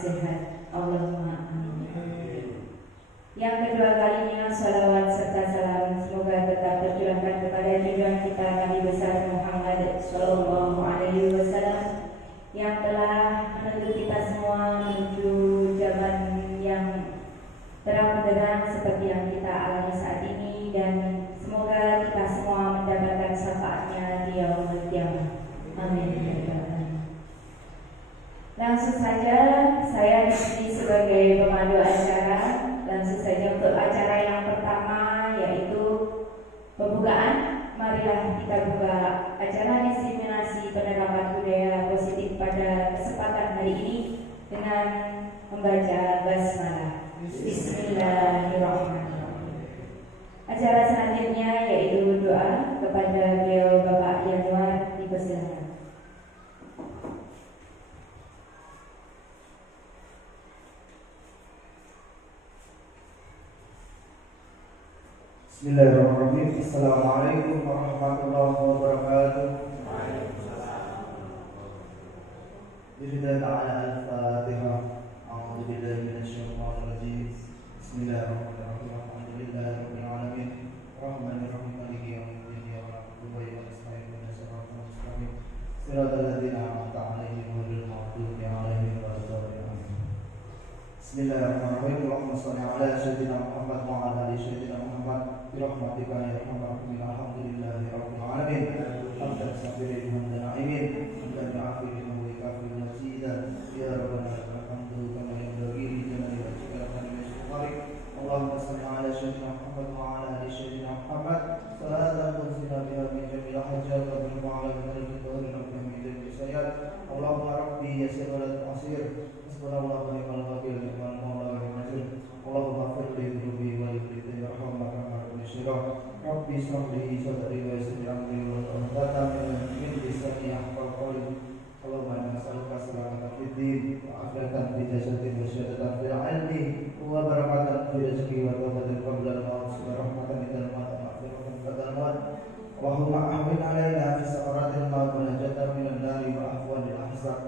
sehat. Allahumma amin. Yang kedua kalinya, salawat serta salam semoga tetap tercurahkan kepada junjungan kita Nabi besar Muhammad Sallallahu Alaihi Wasallam yang telah menuntun kita semua menuju zaman yang terang benderang seperti yang kita alami saat ini, dan semoga kita semua mendapatkan syafaatnya di yaumul qiyamah. Amin. Langsung saja saya di sini sebagai pemandu acara. Langsung saja untuk acara yang pertama, yaitu pembukaan. Marilah kita buka acara diseminasi penerapan budaya positif pada kesempatan hari ini dengan membaca basmalah. Bismillahirrahmanirrahim. Acara selanjutnya yaitu doa kepada beliau Bapak Yanuar, dipersilakan. Bismillahirrahmanirrahim. Assalamualaikum warahmatullahi wabarakatuh. Bismillah ta'ala al-Fatihah. A'udzu billahi minasyaitonir rajim. Bismillahirrahmanirrahim. Alhamdulillahi rabbil alamin. Arrahmanir rahim. Maliki yaumiddin. Iyyaka na'budu wa iyyaka nasta'in. Ihdinas siratal mustaqim. Shiratal ladzina an'amta 'alaihim ghairil maghdubi 'alaihim waladdallin. Bismillahirrahmanirrahim. Allahumma shalli 'ala sayyidina Muhammad wa 'ala ali sayyidina Muhammad. Birahmatika ya arhamar rahimin. Alhamdulillahi rabbil alamin. Hamdan sabirin hamdan na'imin. Hamdan bi'afirin wa bikafirin majidan. Ya rabbana lakal hamdu kama yanbaghi li jalali wajhika wa kalimati sultanik. Allahumma shalli 'ala sayyidina Muhammad wa 'ala ali sayyidina Muhammad. Salatan tunzilna biha min jami'il hajat wa min ma'ala min al-dhurri wa min jami'il sayyi'at. Allahumma rabbi yassir wa la tu'assir. Hasbunallahu wa ni'mal wakeel, ni'mal mawla wa ni'mal nasir. Allahumma ighfir li dhunubi wa li kulli yarhamka. Rabbi ishrah li sadri wa yassir li amri wa hlul 'uqdatam min lisani yafqahu qawli. Allahumma inna nas'aluka salamatan fid din wa afiyatan fid jasadi wa syahadatan fil 'ilmi wa barakatan fil rizqi wa tawbatan qabla al-maut wa rahmatan indal maut wa maghfiratan ba'da al-maut. Allahumma ahwin 'alaina fi sakaratil maut wa najatan minan nari wa afwan lil ahzab.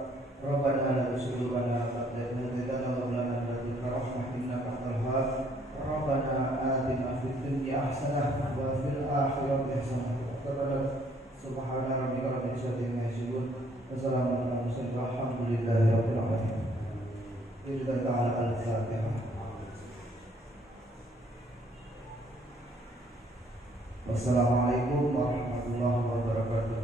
Rabbana la tuzigh qulubana ba'da idh hadaytana wa hab lana min ladunka rahmah innaka antal wahhab. Rabbana atina fid dunya hasanah wa fil akhirati hasanah wa qina subhana rabbika rabbil izzati amma yasifun wa salamun alal mursalin walhamdulillahi rabbil alamin. Bismillah ta'ala al-Fatihah. Wassalamualaikum warahmatullahi wabarakatuh.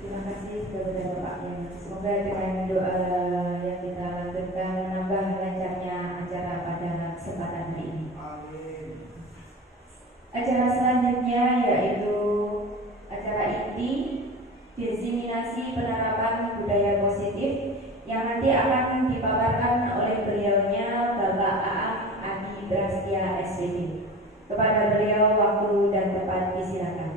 Terima kasih kepada Bapak yang semoga dengan doa yang kita lakukan menambah lancarnya acara pada kesempatan hari ini. Amin. Acara selanjutnya yaitu acara inti diseminasi penerapan budaya positif yang nanti akan dipaparkan oleh beliaunya Bapak Aang Adi Brastia SPD. Kepada beliau waktu dan tempat disilakan.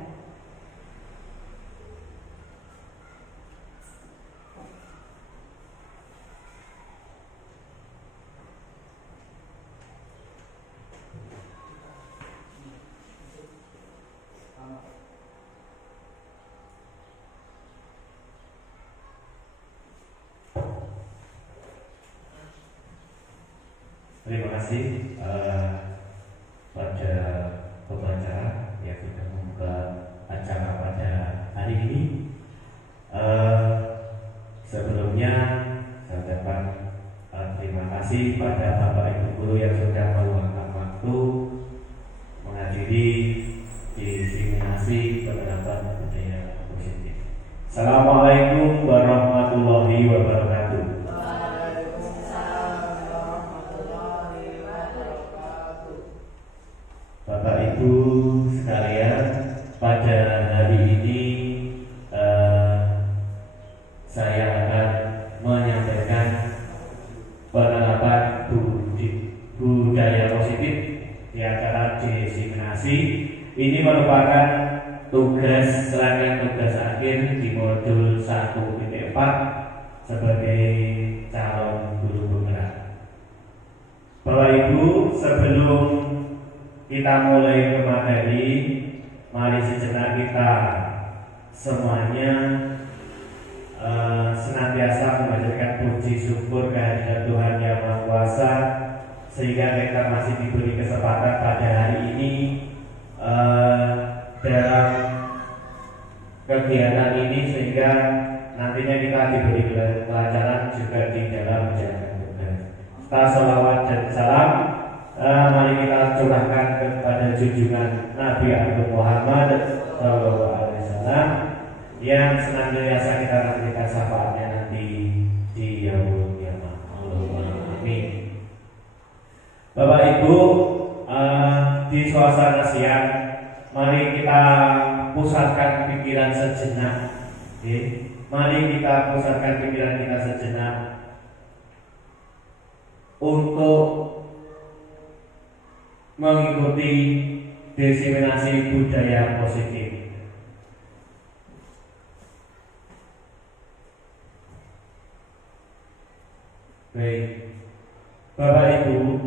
Terima kasih pada pembicara yang sudah membuka acara pada hari ini. Sebelumnya saya ucapkan terima kasih pada Bapak Ibu Guru yang sudah meluangkan waktu menghadiri diseminasi penerapan budaya positif. Assalamualaikum warahmatullahi wabarakatuh. Bapak Ibu sekalian, pada hari ini saya akan menyampaikan penerapan budaya positif di acara diseminasi. Ini merupakan tugas serangkaian tugas akhir di modul 1.4 sebagai calon guru penggerak. Bapak Ibu, sebelum kita mulai ke materi, mari sejenak kita semuanya senantiasa memanjatkan puji syukur kehadirat Tuhan Yang Maha Kuasa, sehingga kita masih diberi kesempatan pada hari ini dalam kegiatan ini, sehingga nantinya kita diberi pelajaran juga di dalam menjalankan tugas. Setelah salawat dan salam, mari kita curahkan kepada junjungan Nabi Agung Muhammad SAW yang senantiasa kita nantikan syafaatnya nanti di yaumul kiamah. Amin. Bapak Ibu, di suasana siang, mari kita pusatkan pikiran sejenak. Mari kita pusatkan pikiran kita sejenak untuk mengikuti diseminasi budaya positif. Baik, Bapak Ibu,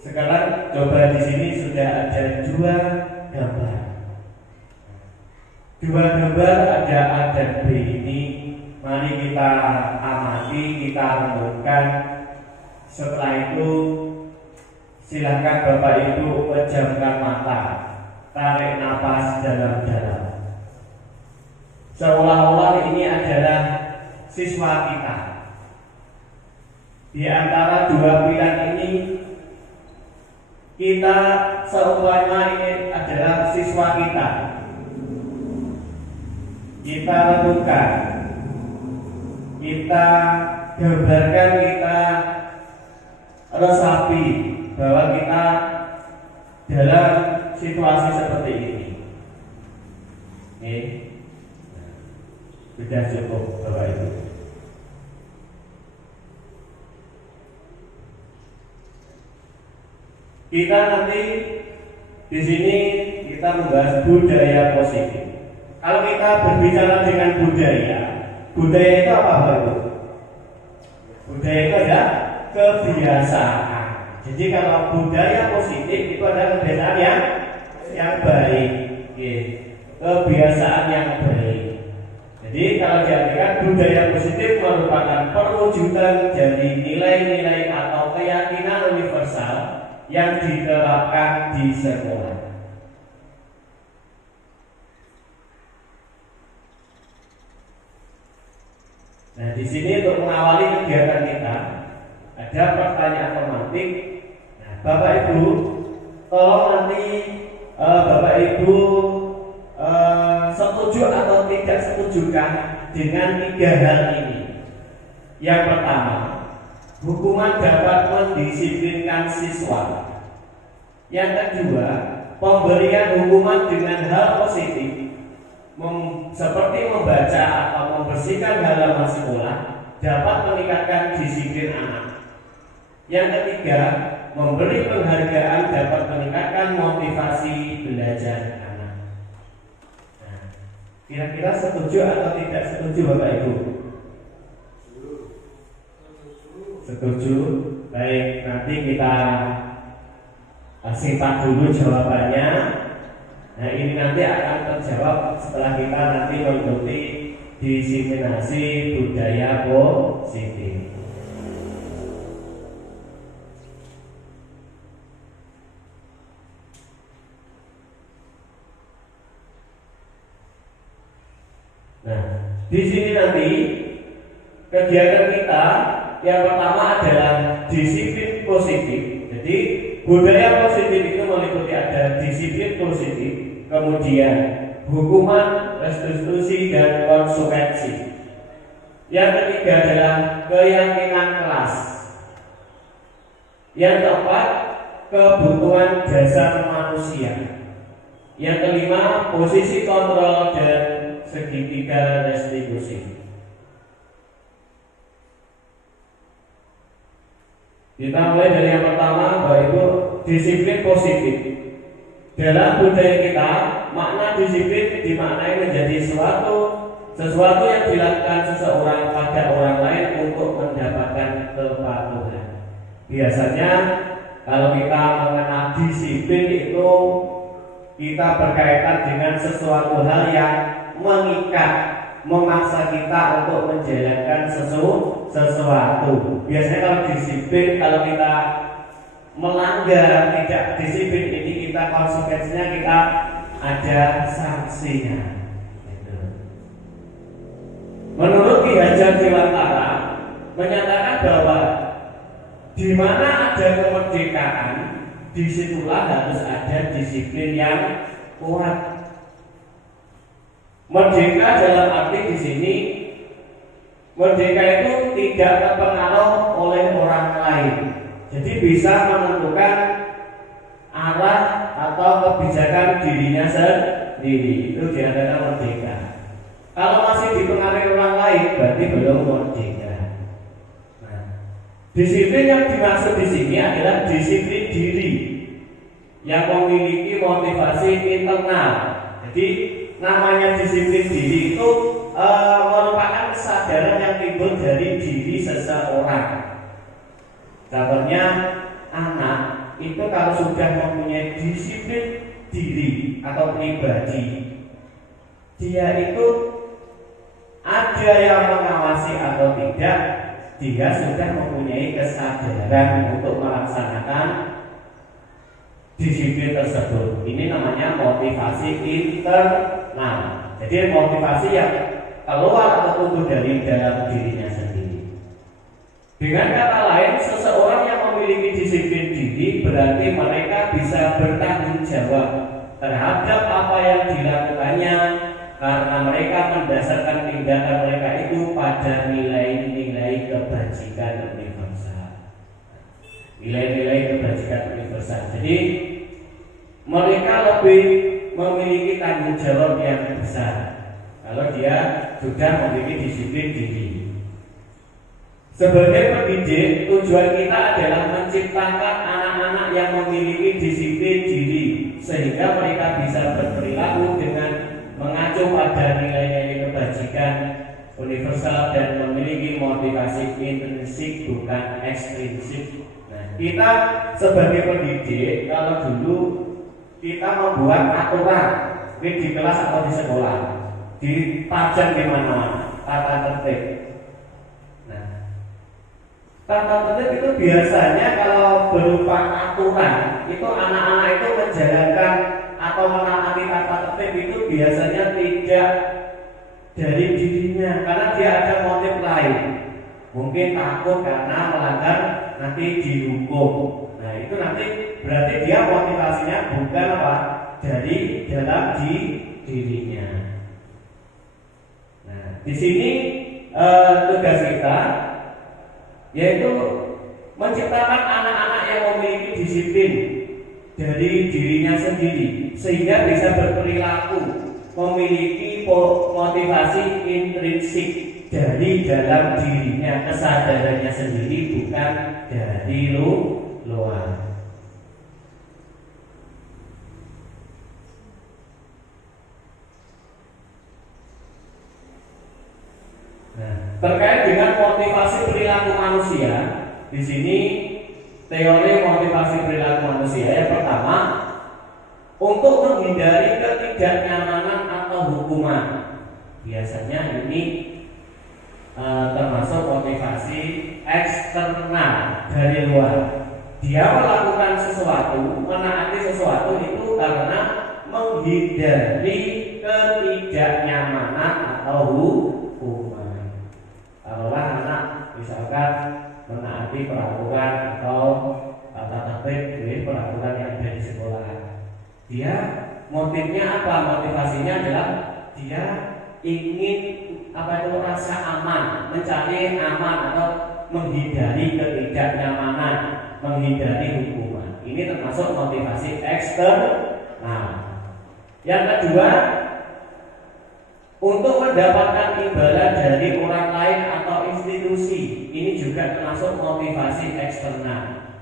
sekarang coba di sini sudah ada dua gambar. Dua gambar ada A dan B ini, mari kita amati, kita renungkan. Setelah itu silakan Bapak Ibu pejamkan mata, tarik napas dalam-dalam, seolah-olah ini adalah siswa kita. Di antara dua pilihan ini, kita seumpama ini adalah siswa kita. Kita renungkan, kita gambarkan, kita resapi bahwa kita dalam situasi seperti ini. Sudah cukup, Bapak Ibu. Kita nanti di sini kita membahas budaya positif. Kalau kita berbicara dengan budaya itu apa, Bapak Ibu? Budaya itu adalah kebiasaan. Jadi kalau budaya positif itu adalah kebiasaan yang baik, kebiasaan yang baik. Jadi kalau diartikan budaya positif merupakan perwujudan dari nilai-nilai atau keyakinan universal yang diterapkan di sekolah. Nah, di sini untuk mengawali kegiatan kita ada pertanyaan tematik. Nah, Bapak Ibu, tolong nanti Bapak Ibu setuju atau tidak setujukah dengan tiga hal ini. Yang pertama, hukuman dapat mendisiplinkan siswa. Yang kedua, pemberian hukuman dengan hal positif seperti membaca atau membersihkan halaman sekolah dapat meningkatkan disiplin anak. Yang ketiga, memberi penghargaan dapat meningkatkan motivasi belajar anak. Nah, kira-kira setuju atau tidak setuju, Bapak Ibu? Setuju. Baik, nanti kita simpan dulu jawabannya. Nah, ini nanti akan terjawab setelah kita nanti mengikuti diseminasi budaya positif. Nah, di sini nanti kegiatan kita yang pertama adalah disiplin positif. Jadi budaya positif itu meliputi ada disiplin positif, kemudian hukuman, restitusi, dan konsekuensi. Yang ketiga adalah keyakinan kelas. Yang keempat, kebutuhan dasar manusia. Yang kelima, posisi kontrol dan segitiga restitusi. Kita mulai dari yang pertama, yaitu disiplin positif. Dalam budaya kita, makna disiplin dimaknai menjadi sesuatu yang dilakukan seseorang pada orang lain untuk mendapatkan kepatuhan. Biasanya kalau kita mengenal disiplin itu kita berkaitan dengan sesuatu hal yang mengikat, memaksa kita untuk menjalankan sesuatu. Biasanya kalau disiplin, kalau kita melanggar, tidak disiplin, ini kita konsekuensinya kita ada sanksinya. Gitu. Menurut Ki Hajar Dewantara menyatakan bahwa di mana ada kemerdekaan, disitulah harus ada disiplin yang kuat. Merdeka dalam arti di sini, merdeka itu tidak terpengaruh oleh orang lain. Jadi bisa menentukan arah atau kebijakan dirinya sendiri. Itu diadakan merdeka. Kalau masih dipengaruhi orang lain, berarti belum merdeka. Nah, disiplin yang dimaksud di sini adalah disiplin diri yang memiliki motivasi internal. Jadi namanya disiplin diri itu merupakan kesadaran yang timbul dari diri seseorang. Contohnya anak itu kalau sudah mempunyai disiplin diri atau pribadi, dia itu ada yang mengawasi atau tidak, dia sudah mempunyai kesadaran untuk melaksanakan disiplin tersebut. Ini namanya motivasi internal. Jadi motivasi yang keluar atau tumbuh dari dalam dirinya sendiri. Dengan kata lain, seseorang yang memiliki disiplin diri berarti mereka bisa bertanggung jawab terhadap apa yang dilakukannya, karena mereka mendasarkan tindakan mereka itu pada nilai-nilai kebajikan universal. Nilai-nilai kebajikan universal. Jadi mereka lebih memiliki tanggung jawab yang besar kalau dia sudah memiliki disiplin diri. Sebagai pendidik, tujuan kita adalah menciptakan anak-anak yang memiliki disiplin diri sehingga mereka bisa berperilaku dengan mengacu pada nilai-nilai kebajikan universal dan memiliki motivasi intrinsik bukan ekstrinsik. Nah, kita sebagai pendidik, kalau dulu kita membuat aturan di kelas atau di sekolah, dipajang di mana-mana tata tertib. Tata tertib itu biasanya kalau berupa aturan, itu anak-anak itu menjalankan atau menaati tata tertib itu biasanya tidak dari dirinya, karena dia ada motif lain. Mungkin takut karena melanggar nanti dihukum. Nah itu nanti berarti dia motivasinya bukan apa? Dari dalam dirinya. Nah di sini tugas kita yaitu menciptakan anak-anak yang memiliki disiplin dari dirinya sendiri sehingga bisa berperilaku memiliki motivasi intrinsik dari dalam dirinya, kesadarannya sendiri bukan dari luar. Terkait dengan motivasi perilaku manusia, di sini teori motivasi perilaku manusia yang pertama, untuk menghindari ketidaknyamanan atau hukuman. Biasanya ini termasuk motivasi eksternal dari luar. Dia melakukan sesuatu, menaati sesuatu itu karena menghindari ketidaknyamanan atau hukuman. Taruhlah anak misalkan menaati peraturan atau tata tertib dari peraturan yang ada di sekolah. Dia motifnya apa? Motivasinya adalah dia ingin rasa aman, mencari aman atau menghindari ketidaknyamanan, menghindari hukuman. Ini termasuk motivasi eksternal. Yang kedua, untuk mendapatkan imbalan dari orang lain atau institusi, ini juga termasuk motivasi eksternal.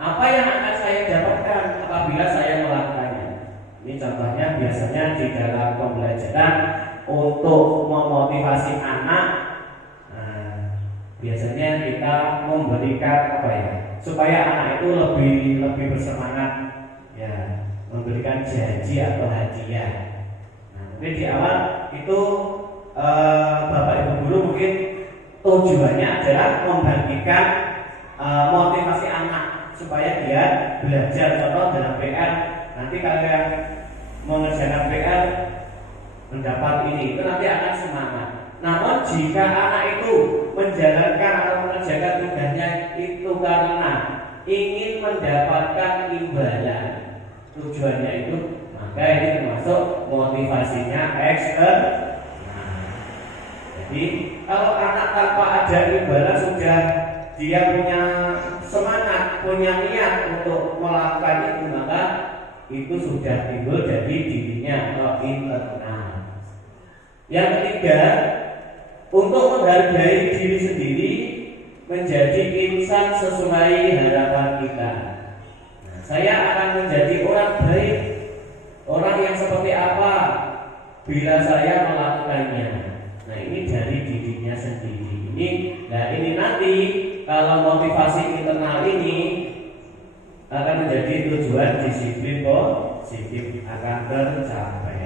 Apa yang akan saya dapatkan apabila saya melakukannya? Ini contohnya biasanya di dalam pembelajaran untuk memotivasi anak. Nah, biasanya kita memberikan supaya anak itu lebih bersemangat, ya, memberikan janji atau hadiah. Ini di awal itu Bapak Ibu guru mungkin tujuannya adalah membagikan motivasi anak supaya dia belajar. Contoh dalam PR, nanti kalau yang mengerjakan PR mendapat ini, itu nanti akan semangat. Namun jika anak itu menjalankan atau mengerjakan tugasnya itu karena ingin mendapatkan imbalan, tujuannya itu, maka ini termasuk motivasinya eksternal. Jadi kalau anak tanpa ada imbalan sudah dia punya semangat, punya niat untuk melakukan itu, maka itu sudah timbul jadi dirinya atau internal. Yang ketiga, untuk menghargai diri sendiri, menjadi insan sesuai harapan kita. Nah, saya akan menjadi orang baik, orang yang seperti apa bila saya melakukannya. Nah, ini dari dirinya sendiri. Ini nanti kalau motivasi internal ini akan menjadi tujuan disiplin positif akan tercapai.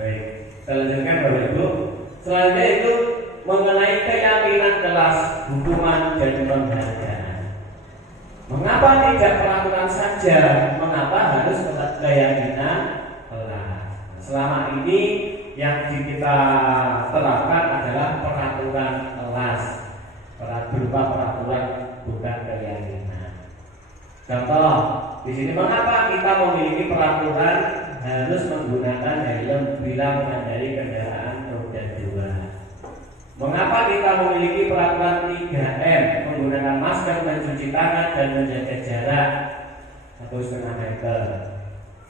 Baik, selanjutnya Bapak Ibu. Selanjutnya itu mengenai keyakinan kelas, hukuman dan penghargaan. Mengapa tidak peraturan saja? Mengapa harus keyakinan kelas? Selama ini yang kita terapkan adalah peraturan kelas, berupa peraturan bukan keyakinan. Contoh di sini, mengapa kita memiliki peraturan harus menggunakan helm bila mengendarai kendaraan roda 2? Mengapa kita memiliki peraturan 3M, menggunakan masker, mencuci tangan dan menjaga jarak 1,5 meter?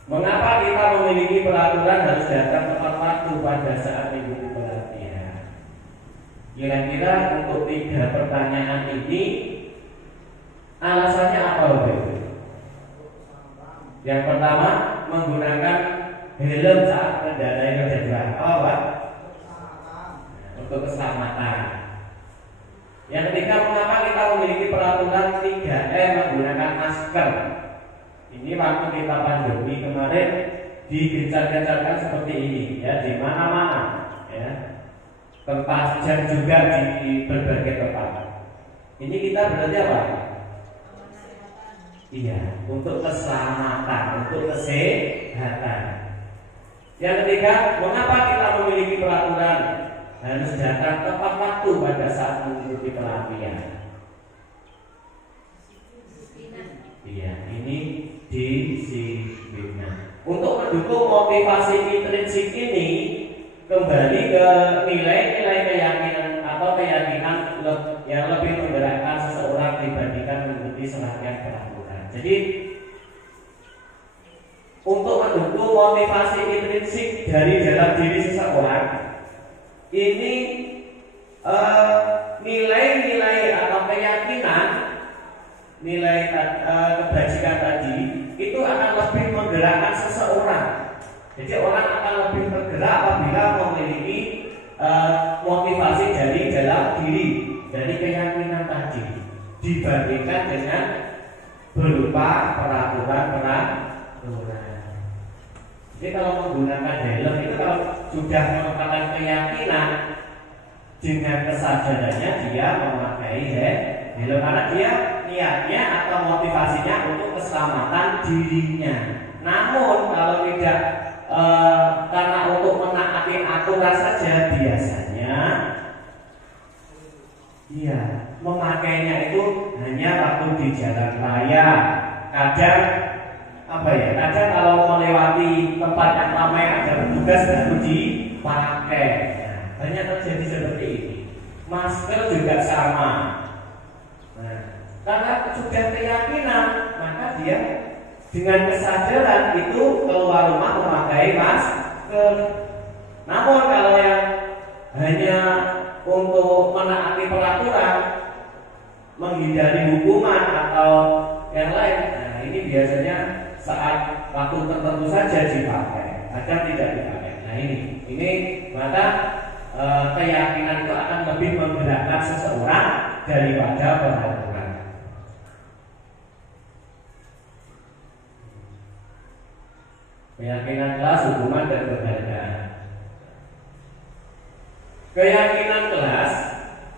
Mengapa kita memiliki peraturan harus datang tepat waktu pada saat mengikuti pelatihan? Kira-kira untuk 3 pertanyaan ini alasannya apa, Bapak? Yang pertama, menggunakan helm saat mengendarai roda 2. Apa? Untuk keselamatan. Yang ketiga, mengapa kita memiliki peraturan 3M, menggunakan masker? Ini waktu kita pandemi kemarin digencar-gencarkan seperti ini, ya, di mana-mana, ya, tempat dan juga di berbagai tempat. Ini kita berarti apa? Iya, untuk keselamatan, untuk kesehatan. Yang ketiga, mengapa kita memiliki peraturan harus datang tepat waktu pada saat mengikuti pelatihan? Iya, ini disiplin. Untuk mendukung motivasi intrinsik ini, kembali ke nilai-nilai keyakinan atau keyakinan yang lebih menggerakkan seseorang dibandingkan mengikuti serangkaian peraturan. Jadi untuk mendukung motivasi intrinsik dari dalam diri seseorang, ini nilai-nilai atau keyakinan, nilai kebajikan tadi itu akan lebih menggerakkan seseorang. Jadi orang akan lebih bergerak apabila memiliki motivasi dari dalam diri, dari keyakinan tadi, dibandingkan dengan berupa peraturan. Jadi kalau menggunakan helm itu, kalau sudah merupakan keyakinan, dengan kesadarannya dia memakai helm karena dia niatnya atau motivasinya untuk keselamatan dirinya. Namun kalau tidak karena untuk menaati aturan saja, biasanya iya memakainya itu hanya waktu di jalan raya. Kadang kadang kalau melewati tempat yang ramai ada petugas baru dipakai. Nah, banyak terjadi seperti ini. Masker juga sama. Nah, karena sudah keyakinan, maka dia dengan kesadaran itu keluar rumah memakai masker. Namun kalau yang hanya untuk menaati peraturan, menghindari hukuman atau yang lain. Nah, ini biasanya saat waktu tertentu saja dipakai, agar tidak dipakai. Nah, ini maka keyakinan itu akan lebih menggerakkan seseorang daripada peraturan. Keyakinan kelas, hukuman dan penghargaan. Keyakinan kelas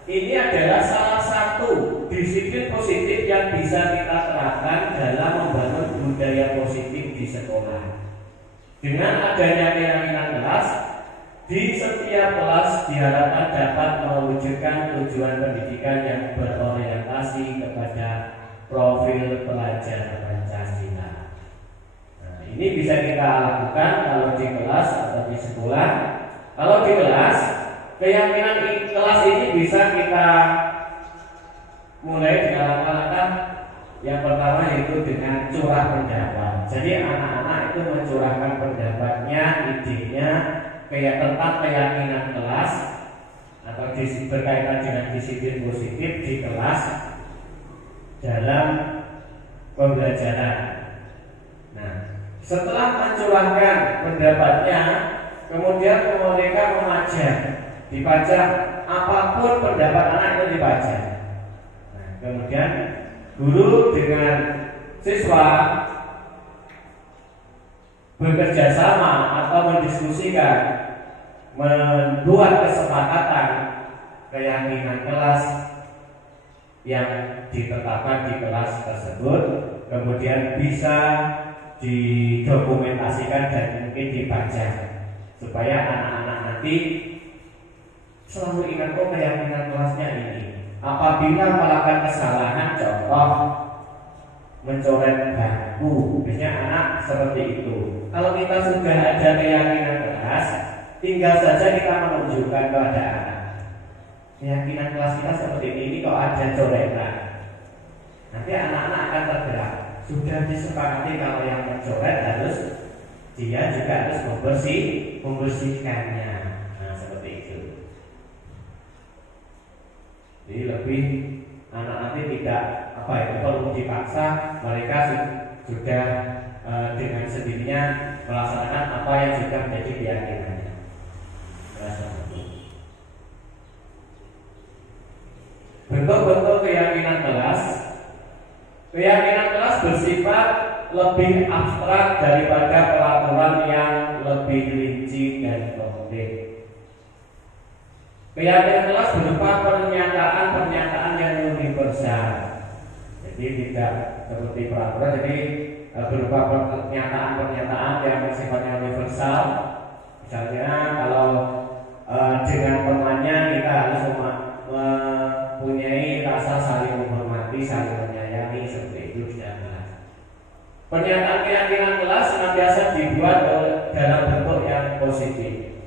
ini adalah salah satu disiplin positif yang bisa kita terapkan dalam membangun budaya positif di sekolah. Dengan adanya keyakinan kelas, di setiap kelas diharapkan dapat mewujudkan tujuan pendidikan yang berorientasi kepada profil pelajar Pancasila. Nah, ini bisa kita lakukan kalau di kelas atau di sekolah. Kalau di kelas, keyakinan kelas ini bisa kita mulai dengan langkah-langkah yang pertama, yaitu dengan curah pendapat. Jadi anak-anak itu mencurahkan pendapatnya, idenya tentang keyakinan kelas atau berkaitan dengan disiplin positif di kelas dalam pembelajaran. Nah, setelah mencurahkan pendapatnya, kemudian mereka memajang, dipajang apapun pendapat anak itu dipajang. Nah, kemudian guru dengan siswa bekerja sama atau mendiskusikan, membuat kesepakatan keyakinan kelas yang ditetapkan di kelas tersebut, kemudian bisa didokumentasikan dan mungkin dipajang supaya anak-anak nanti selalu ingat keyakinan kelasnya ini. Apabila melakukan kesalahan, contoh mencoret bangku, biasanya anak seperti itu. Kalau kita sudah ada keyakinan kelas, tinggal saja kita menunjukkan kepada anak, keyakinan kelas kita seperti ini kok ada coretan. Nanti anak-anak akan tergerak. Sudah disepakati kalau yang mencoret harus dia juga harus membersihkannya. Nah, seperti itu. Jadi lebih anak nanti tidak perlu dipaksa, mereka sudah dengan sendirinya melaksanakan apa yang juga menjadi keyakinannya. Bentuk-bentuk keyakinan kelas. Keyakinan kelas bersifat lebih abstrak daripada peraturan yang lebih rinci dan konkret. Keyakinan kelas berupa pernyataan-pernyataan yang universal. Jadi tidak seperti peraturan, jadi berupa pernyataan-pernyataan yang sifatnya universal. Misalnya kalau dengan temannya kita harus mempunyai rasa saling menghormati, saling menyayangi, seperti itu tidak kelas. Pernyataan keyakinan kelas senantiasa dibuat dalam bentuk yang positif.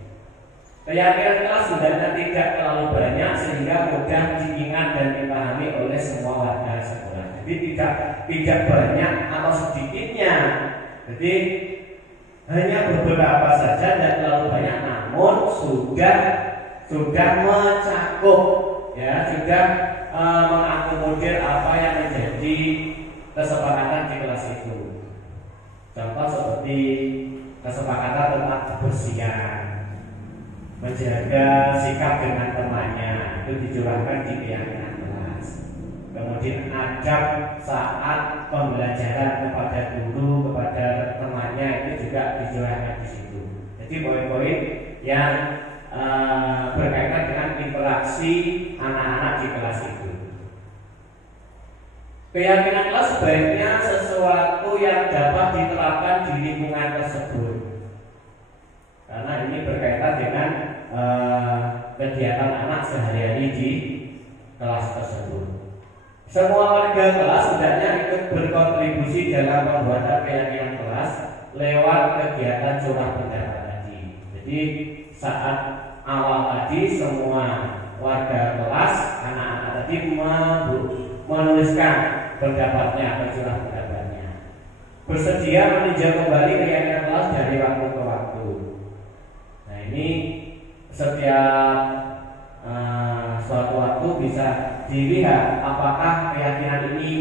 Keyakinan kelas sebenarnya tidak terlalu banyak sehingga mudah diingat dan dipahami oleh semua warga sekolah. Jadi tidak banyak atau sedikitnya. Jadi hanya beberapa saja dan terlalu banyak, namun sudah mencakup, ya, sudah mengakomodir apa yang menjadi kesepakatan di kelas itu. Contoh seperti kesepakatan tentang kebersihan, menjaga sikap dengan temannya, itu dicurahkan di keyakinan kelas. Kemudian adab saat pembelajaran kepada guru, kepada temannya, itu juga dicurahkan di situ. Jadi poin-poin yang berkaitan dengan interaksi anak-anak di kelas itu. Keyakinan kelas sebaiknya sesuatu yang dapat diterapkan di lingkungan tersebut, karena ini berkaitan dengan kegiatan anak sehari-hari di kelas tersebut. Semua warga kelas hendaknya ikut berkontribusi dalam pembuatan keyakinan kelas lewat kegiatan curah pendapat tadi. Jadi saat awal tadi semua warga kelas, anak-anak tadi menuliskan pendapatnya atau curah pendapatnya. Bersedia meninjau kembali keyakinan kelas dari waktu ke waktu. Nah, ini setiap suatu waktu bisa dilihat apakah keyakinan ini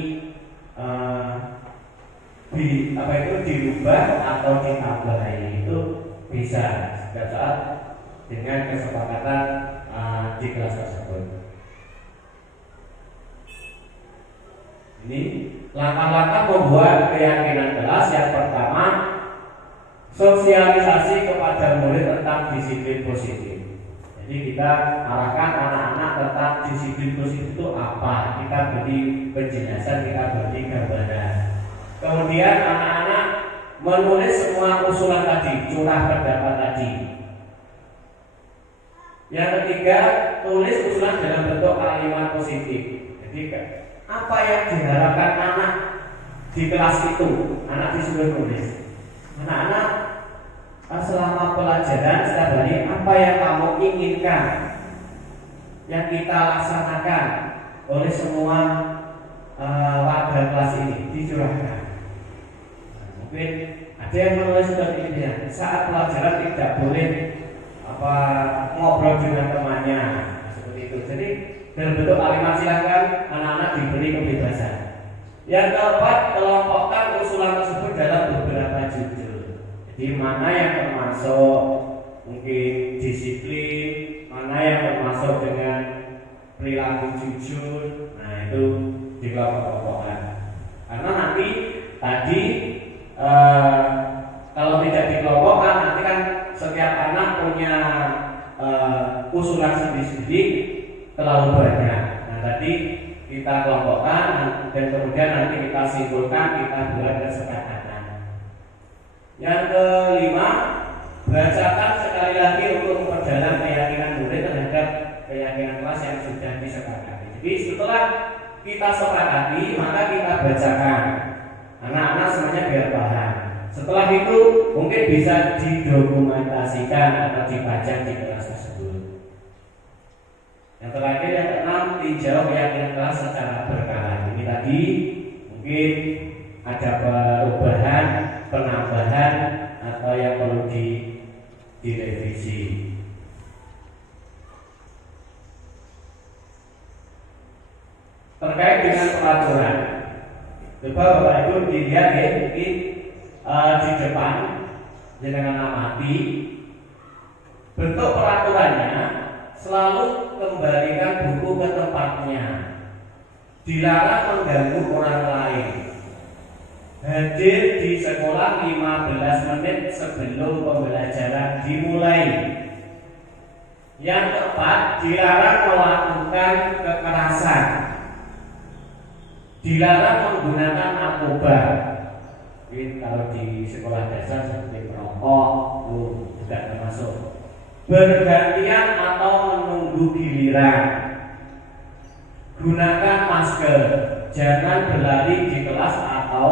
dirubah atau ditambahi, itu bisa pada saat dengan kesepakatan di kelas tersebut. Ini langkah-langkah membuat keyakinan kelas. Yang pertama, sosialisasi kepada murid tentang disiplin positif. Jadi kita arahkan anak-anak tentang disiplin positif itu apa. Kita beri penjelasan, kita beri gambaran. Kemudian anak-anak menulis semua usulan tadi, curah pendapat tadi. Yang ketiga, tulis usulan dalam bentuk kalimat positif. Jadi apa yang diharapkan anak di kelas itu, anak disuruh tulis. Anak-anak selama pelajaran setiap hari, apa yang kamu inginkan yang kita laksanakan oleh semua warga kelas ini, dicurahkan. Mungkin ada yang menulis seperti ini, saat pelajaran tidak boleh ngobrol dengan temannya, seperti itu. Jadi dalam bentuk kalimat silakan anak-anak diberi kebebasan. Yang keempat, kelompokkan usulan tersebut dalam beberapa judul. Jadi mana yang termasuk mungkin disiplin, mana yang termasuk dengan perilaku jujur. Nah, itu dikelompokkan. Karena nanti tadi kalau tidak dikelompokkan, nanti kan setiap anak punya usulan sendiri-sendiri terlalu banyak. Nah, tadi kita kelompokkan dan kemudian nanti kita simpulkan, kita buat kesepakatan. Yang kelima, bacakan sekali lagi untuk memperdalam keyakinan murid terhadap keyakinan kelas yang sudah disepakati. Jadi setelah kita sepakati, maka kita bacakan. Anak-anak semuanya biar paham. Setelah itu mungkin bisa didokumentasikan atau dipajang di kelas tersebut. Yang terakhir, yang keenam, tinjau keyakinan kelas secara berkala. Ini tadi mungkin ada perubahan, penambahan atau yang perlu direvisi. Terkait dengan peraturan, coba Bapak Ibu dilihat ya, mungkin di depan dengan amati bentuk peraturannya. Selalu kembalikan buku ke tempatnya. Dilarang mengganggu orang lain. Hadir di sekolah 15 menit sebelum pembelajaran dimulai. Yang keempat, dilarang melakukan kekerasan. Dilarang menggunakan narkoba. Jadi kalau di sekolah dasar seperti perokok, itu tidak termasuk. Bergantian atau menunggu giliran. Gunakan masker. Jangan berlari di kelas atau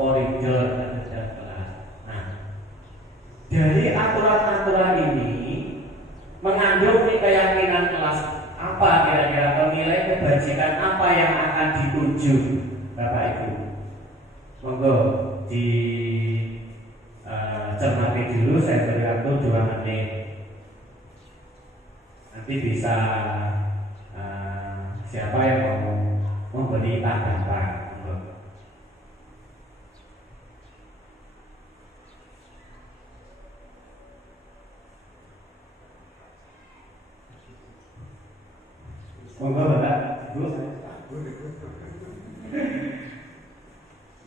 koridor terhadap kelas. Nah, dari aturan-aturan ini mengandung keyakinan kelas apa kira-kira, penilai kebajikan apa yang akan dituju, Bapak Ibu. Monggo cermati dulu, saya beri waktu 2 menit. Nanti bisa siapa yang mau memberi tanggapan. Monggo Bapak Ibu.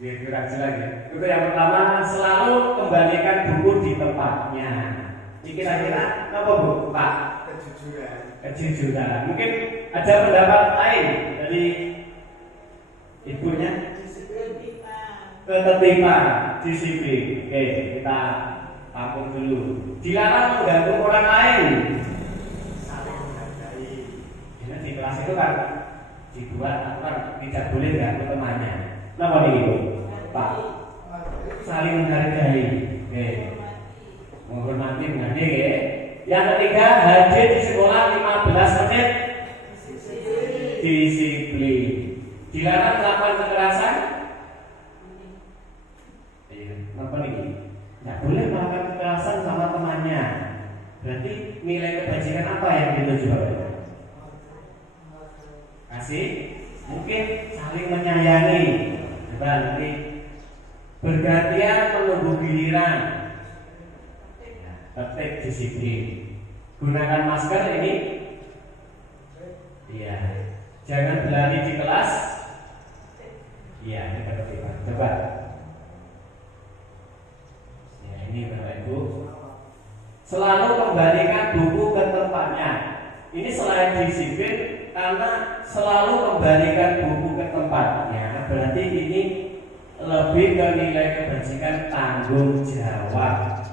Biar kurang lagi. Untuk yang pertama, selalu kembalikan buku di tempatnya. Ini kira-kira apa Bu? Pak? Kejujuran. Mungkin ada pendapat lain dari ibunya? Ketertiban, disiplin. Oke, kita tampung dulu. Dilarang mengganggu orang lain. Saling menghargai. Di kelas itu kan dibuat aturan tidak boleh ganggu temannya. Kenapa nih Bu? Pak? Saling menghargai. Oke. Menghormati, menghargai. Yang ketiga, hadir di sekolah 15 menit. Disiplin. Dilarang melakukan kekerasan. Apa nih? Tidak boleh melakukan kekerasan sama temannya. Berarti nilai kebajikan apa yang dituju? kasih, mungkin saling menyayangi, coba nanti bergantian menunggu giliran, tertib disiplin, gunakan masker ini, iya, jangan berlari di kelas, iya, ini ketertiban, coba, ya ini Bapak Ibu, selalu kembalikan buku ke tempatnya. Ini selain disiplin, karena selalu kembalikan buku ke tempatnya, berarti ini lebih ke nilai kebajikan tanggung jawab.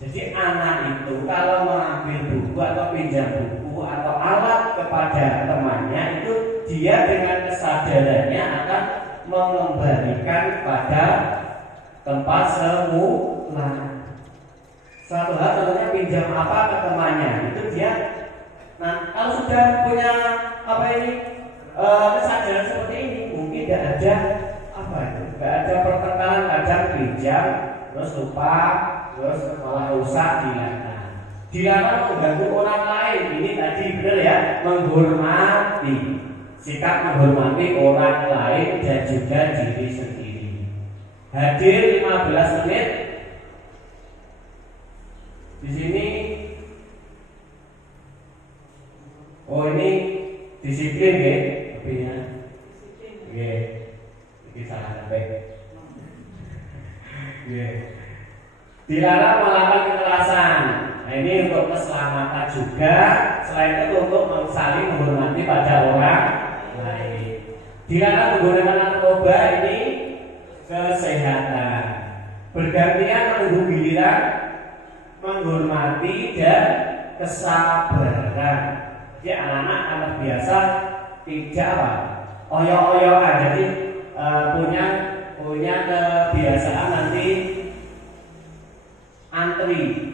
Jadi anak itu kalau mengambil buku atau pinjam buku atau alat kepada temannya, itu dia dengan kesadarannya akan mengembalikan pada tempat semula. Suatu hal contohnya pinjam apa ke temannya, itu dia. Nah, kalau sudah punya kesadaran seperti ini, mungkin tidak ada tidak ada pertengkaran, kadang pinjam terus lupa, terus malah rusak, dilarang mengganggu orang lain. Ini tadi benar ya, menghormati, sikap menghormati orang lain dan juga diri sendiri. Hadir 15 menit di sini. Oh, ini disiplin ya, lebihnya. Oke, ini salah sampai. Oke. Dilarang melakukan kekerasan. Nah, ini untuk keselamatan juga. Selain itu untuk saling menghormati pada orang lain. Dilarang menggunakan narkoba, ini kesehatan. Bergantian menunggu giliran, menghormati dan kesabaran. Jadi anak-anak biasa tidak oyo-oyoan, jadi punya kebiasaan nanti antri.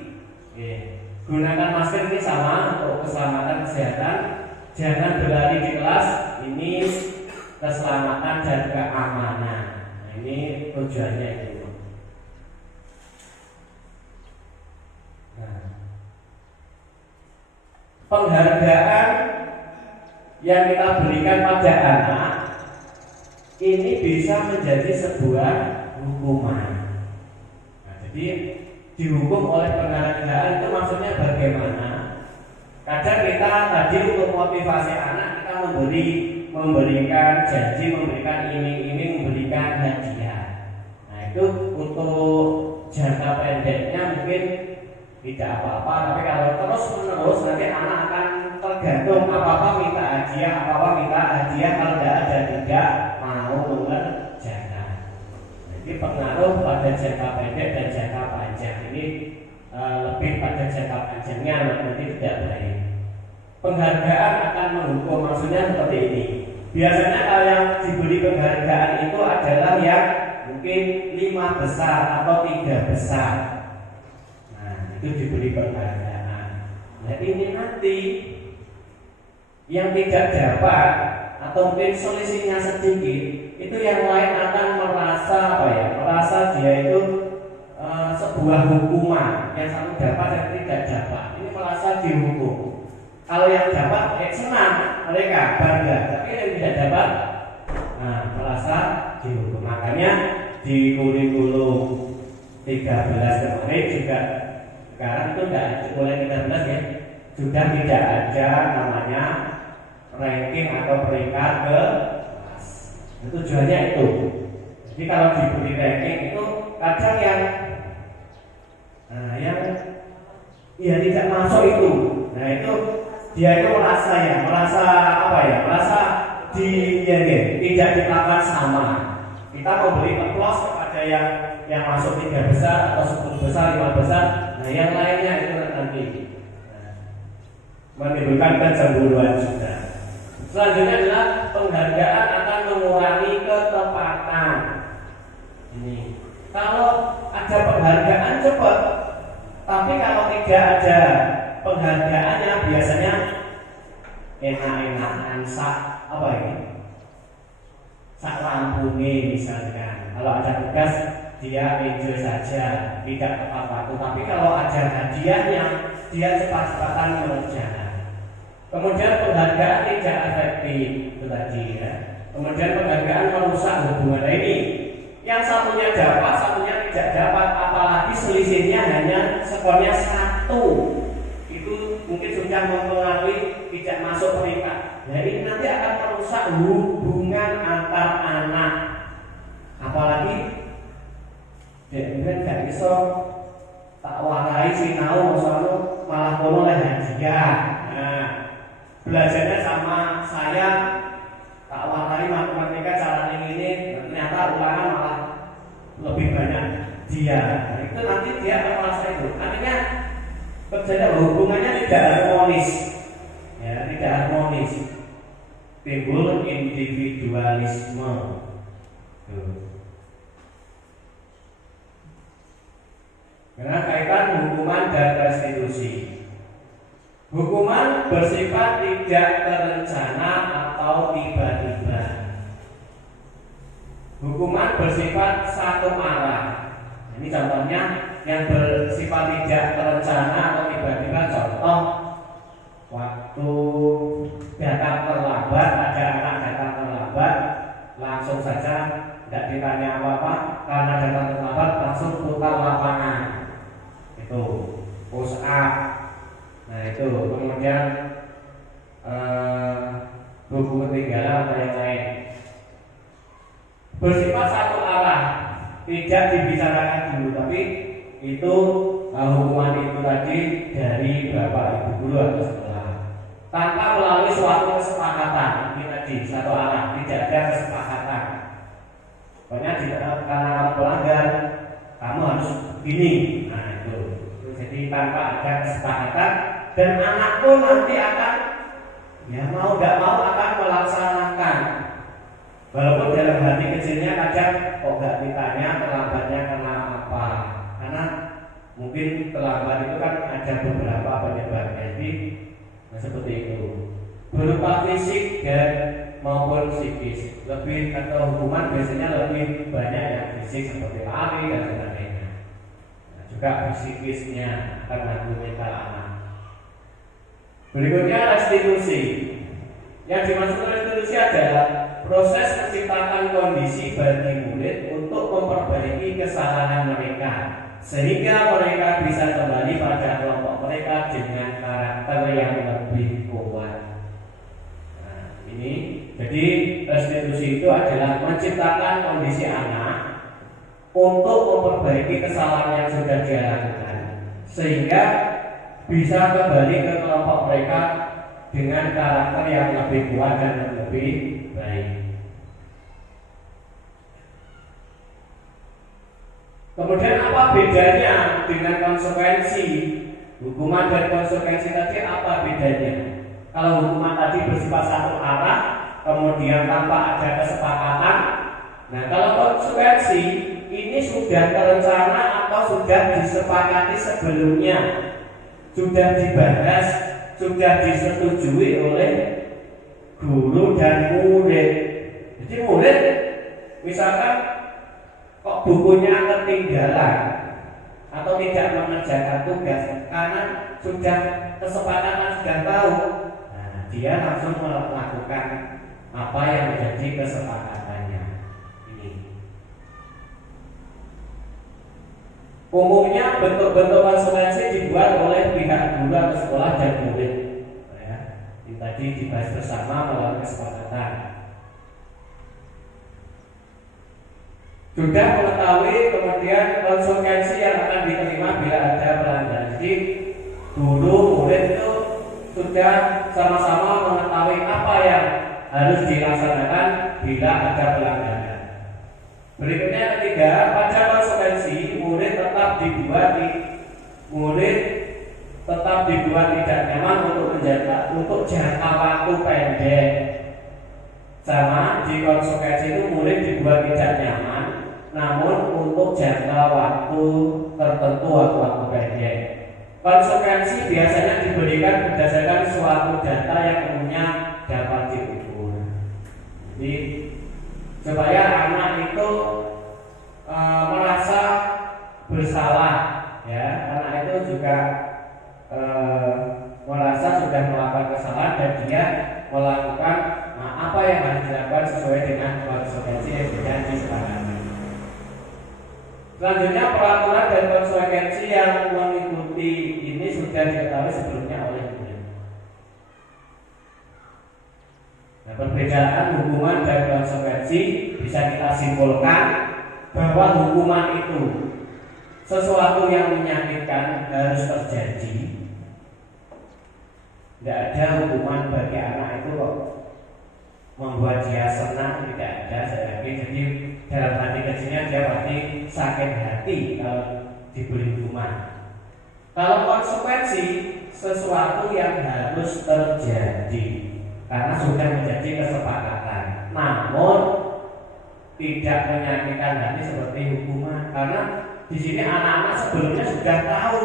Gunakan masker ini sama untuk keselamatan kesehatan. Jangan berlari di kelas, ini keselamatan dan keamanan. Nah, ini tujuannya itu. Penghargaan yang kita berikan pada anak ini bisa menjadi sebuah hukuman. Nah, jadi dihukum oleh penghargaan itu maksudnya bagaimana? Kadang kita tadi untuk motivasi anak kita memberikan janji, memberikan iming-iming, memberikan hadiah. Nah, itu untuk jangka pendeknya mungkin tidak apa-apa, tapi kalau terus-menerus nanti anak akan tergantung apa-apa minta hadiah, kalau tidak ada tidak mau mengerjakan. Jadi pengaruh pada jangka pendek dan jangka panjang ini lebih pada jangka panjangnya nanti tidak baik. Penghargaan akan menghukum, maksudnya seperti ini. Biasanya kalau yang diberi penghargaan itu adalah yang mungkin 5 besar atau 3 besar. Itu diberi penghargaan. Nah, ini nanti yang tidak dapat atau mungkin selisihnya sedikit, itu yang lain akan merasa dia itu sebuah hukuman. Yang satu dapat yang tidak dapat, ini merasa dihukum. Kalau yang dapat senang, mereka bangga, tapi yang tidak dapat merasa dihukum. Makanya di kurikulum 13 kemarin juga sekarang itu mulai 13 ya, sudah tidak ada namanya ranking atau peringkat kelas. Tujuannya itu. Jadi kalau diberi ranking itu kadang yang tidak masuk itu. Nah, itu dia itu merasa tidak dilakukan sama. Kita memberi aplaus kepada yang masuk 3 besar atau 10 besar, 5 besar. Nah, yang lainnya itu nanti menimbulkan kecemburuan juga. Selanjutnya adalah penghargaan akan mengurangi ketepatan. Ini kalau ada penghargaan cepat, tapi kalau tidak ada penghargaannya biasanya enak-enakan sak rampungnya misalkan. Kalau ada tugas dia enjoy saja, tidak tepat waktu. Tapi kalau ada hadiahnya, dia cepat-cepatan mengerjakan. Kemudian penghargaan tidak efektif itu tadi ya. Kemudian penghargaan merusak hubungan ini. Yang satunya dapat, satunya tidak dapat, apalagi selisihnya hanya skornya 1. Itu mungkin sudah mempengaruhi tidak masuk peringkat. Nah, ini nanti akan merusak hubungan antar anak. Apalagi dia gak bisa tak warai sinau soalnya malah kono lah hadiah. Nah, belajarnya sama saya tak warai matematika caranya ini, ternyata ulangan malah lebih banyak dia. Nah, itu nanti dia akan merasa itu. Artinya terjadi hubungannya tidak harmonis, ya tidak harmonis. Timbul individualisme. Karena kaitan hukuman dan restitusi. Hukuman bersifat tidak terencana atau tiba-tiba. Hukuman bersifat satu arah. Ini contohnya yang bersifat tidak terencana atau tiba-tiba. Contoh, waktu datang terlambat, ada anak datang terlambat, langsung saja tidak ditanya apa-apa, karena datang terlambat langsung putar lapangan. Itu push up. Nah itu kemudian buku ketinggalan atau yang lain. Bersifat satu arah, tidak dibicarakan dulu, tapi itu hukuman itu tadi dari bapak ibu guru atau sekolah tanpa melalui suatu kesepakatan. Ini tadi satu arah, tidak ada kesepakatan. Pokoknya karena kamu pelanggar, kamu harus gini. Nah itu. Jadi tanpa ada kesepakatan, dan anak pun nanti akan ya mau tidak mau akan melaksanakan. Walaupun dalam hati kecilnya kadang kok gak ditanya terlambatnya karena apa. Karena mungkin terlambat itu kan ada beberapa penyebabnya. Jadi seperti itu. Berupa fisik dan maupun psikis. Lebih atau hukuman biasanya lebih banyak yang fisik seperti lari dan sebagainya. Nah, juga psikisnya akan mengganggu mental anak. Berikutnya restitusi. Yang dimaksud restitusi adalah proses menciptakan kondisi bagi murid untuk memperbaiki kesalahan mereka, sehingga mereka bisa kembali pada kelompok mereka dengan karakter yang lebih kuat. Nah, ini jadi restitusi itu adalah menciptakan kondisi anak untuk memperbaiki kesalahan yang sudah dia lakukan, sehingga bisa kembali ke kelompok mereka dengan karakter yang lebih kuat dan lebih baik. Kemudian apa bedanya dengan konsekuensi? Hukuman dan konsekuensi tadi apa bedanya? Kalau hukuman tadi bersifat satu arah, kemudian tanpa ada kesepakatan. Nah, kalau konsekuensi ini sudah terencana atau sudah disepakati sebelumnya, sudah dibahas, sudah disetujui oleh guru dan murid. Jadi murid misalkan kok bukunya ketinggalan atau tidak mengerjakan tugas karena sudah kesepakatan, sudah tahu, nah, dia langsung melakukan apa yang menjadi kesepakatannya. Ini umumnya bentuk-bentuk konsekuensi dibuat oleh pihak guru atau sekolah dan murid. Ini tadi dibahas bersama melalui kesepakatan. Sudah mengetahui kemudian konsekuensi yang akan diterima bila ada pelanggaran. Jadi guru murid itu sudah sama-sama mengetahui apa yang harus dilaksanakan bila ada pelanggaran. Berikutnya ketiga, pada konsekuensi murid tetap dibuat tidak nyaman untuk jangka waktu pendek. Sama di konsekuensi itu murid dibuat tidak nyaman, namun untuk jangka waktu tertentu atau waktu pendek. Konsekuensi biasanya diberikan berdasarkan suatu data yang umumnya dapat diukur. Jadi supaya anak itu merasa bersalah, ya, anak itu juga merasa sudah melakukan kesalahan dan dia melakukan apa yang harus dilakukan sesuai dengan konsekuensi yang sudah disepakati. Selanjutnya peraturan dan konsekuensi yang mengikuti ini sudah diketahui sebelumnya oleh kita. Nah, perbedaan hukuman dan konsekuensi bisa kita simpulkan bahwa hukuman itu sesuatu yang menyakitkan harus terjadi. Tidak ada hukuman bagi anak itu kok membuat dia senang, tidak ada. Jadi dalam hati kecilnya dia pasti sakit hati kalau diberi hukuman. Kalau konsekuensi sesuatu yang harus terjadi karena sudah menjadi kesepakatan, namun tidak menyakitkan hati seperti hukuman. Karena di sini anak-anak sebelumnya sudah tahu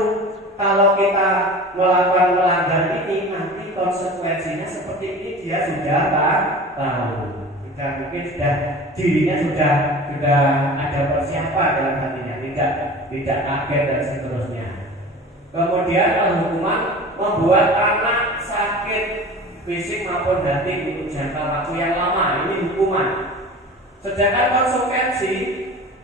kalau kita melakukan melanggar ini nanti konsekuensinya seperti ini, dia sudah tahu. Sudah mungkin dirinya sudah ada persiapan dalam hatinya, tidak kaget dan seterusnya. Kemudian hukuman membuat anak sakit fisik maupun hati untuk jangka waktu yang lama, ini hukuman. Sedangkan konsekuensi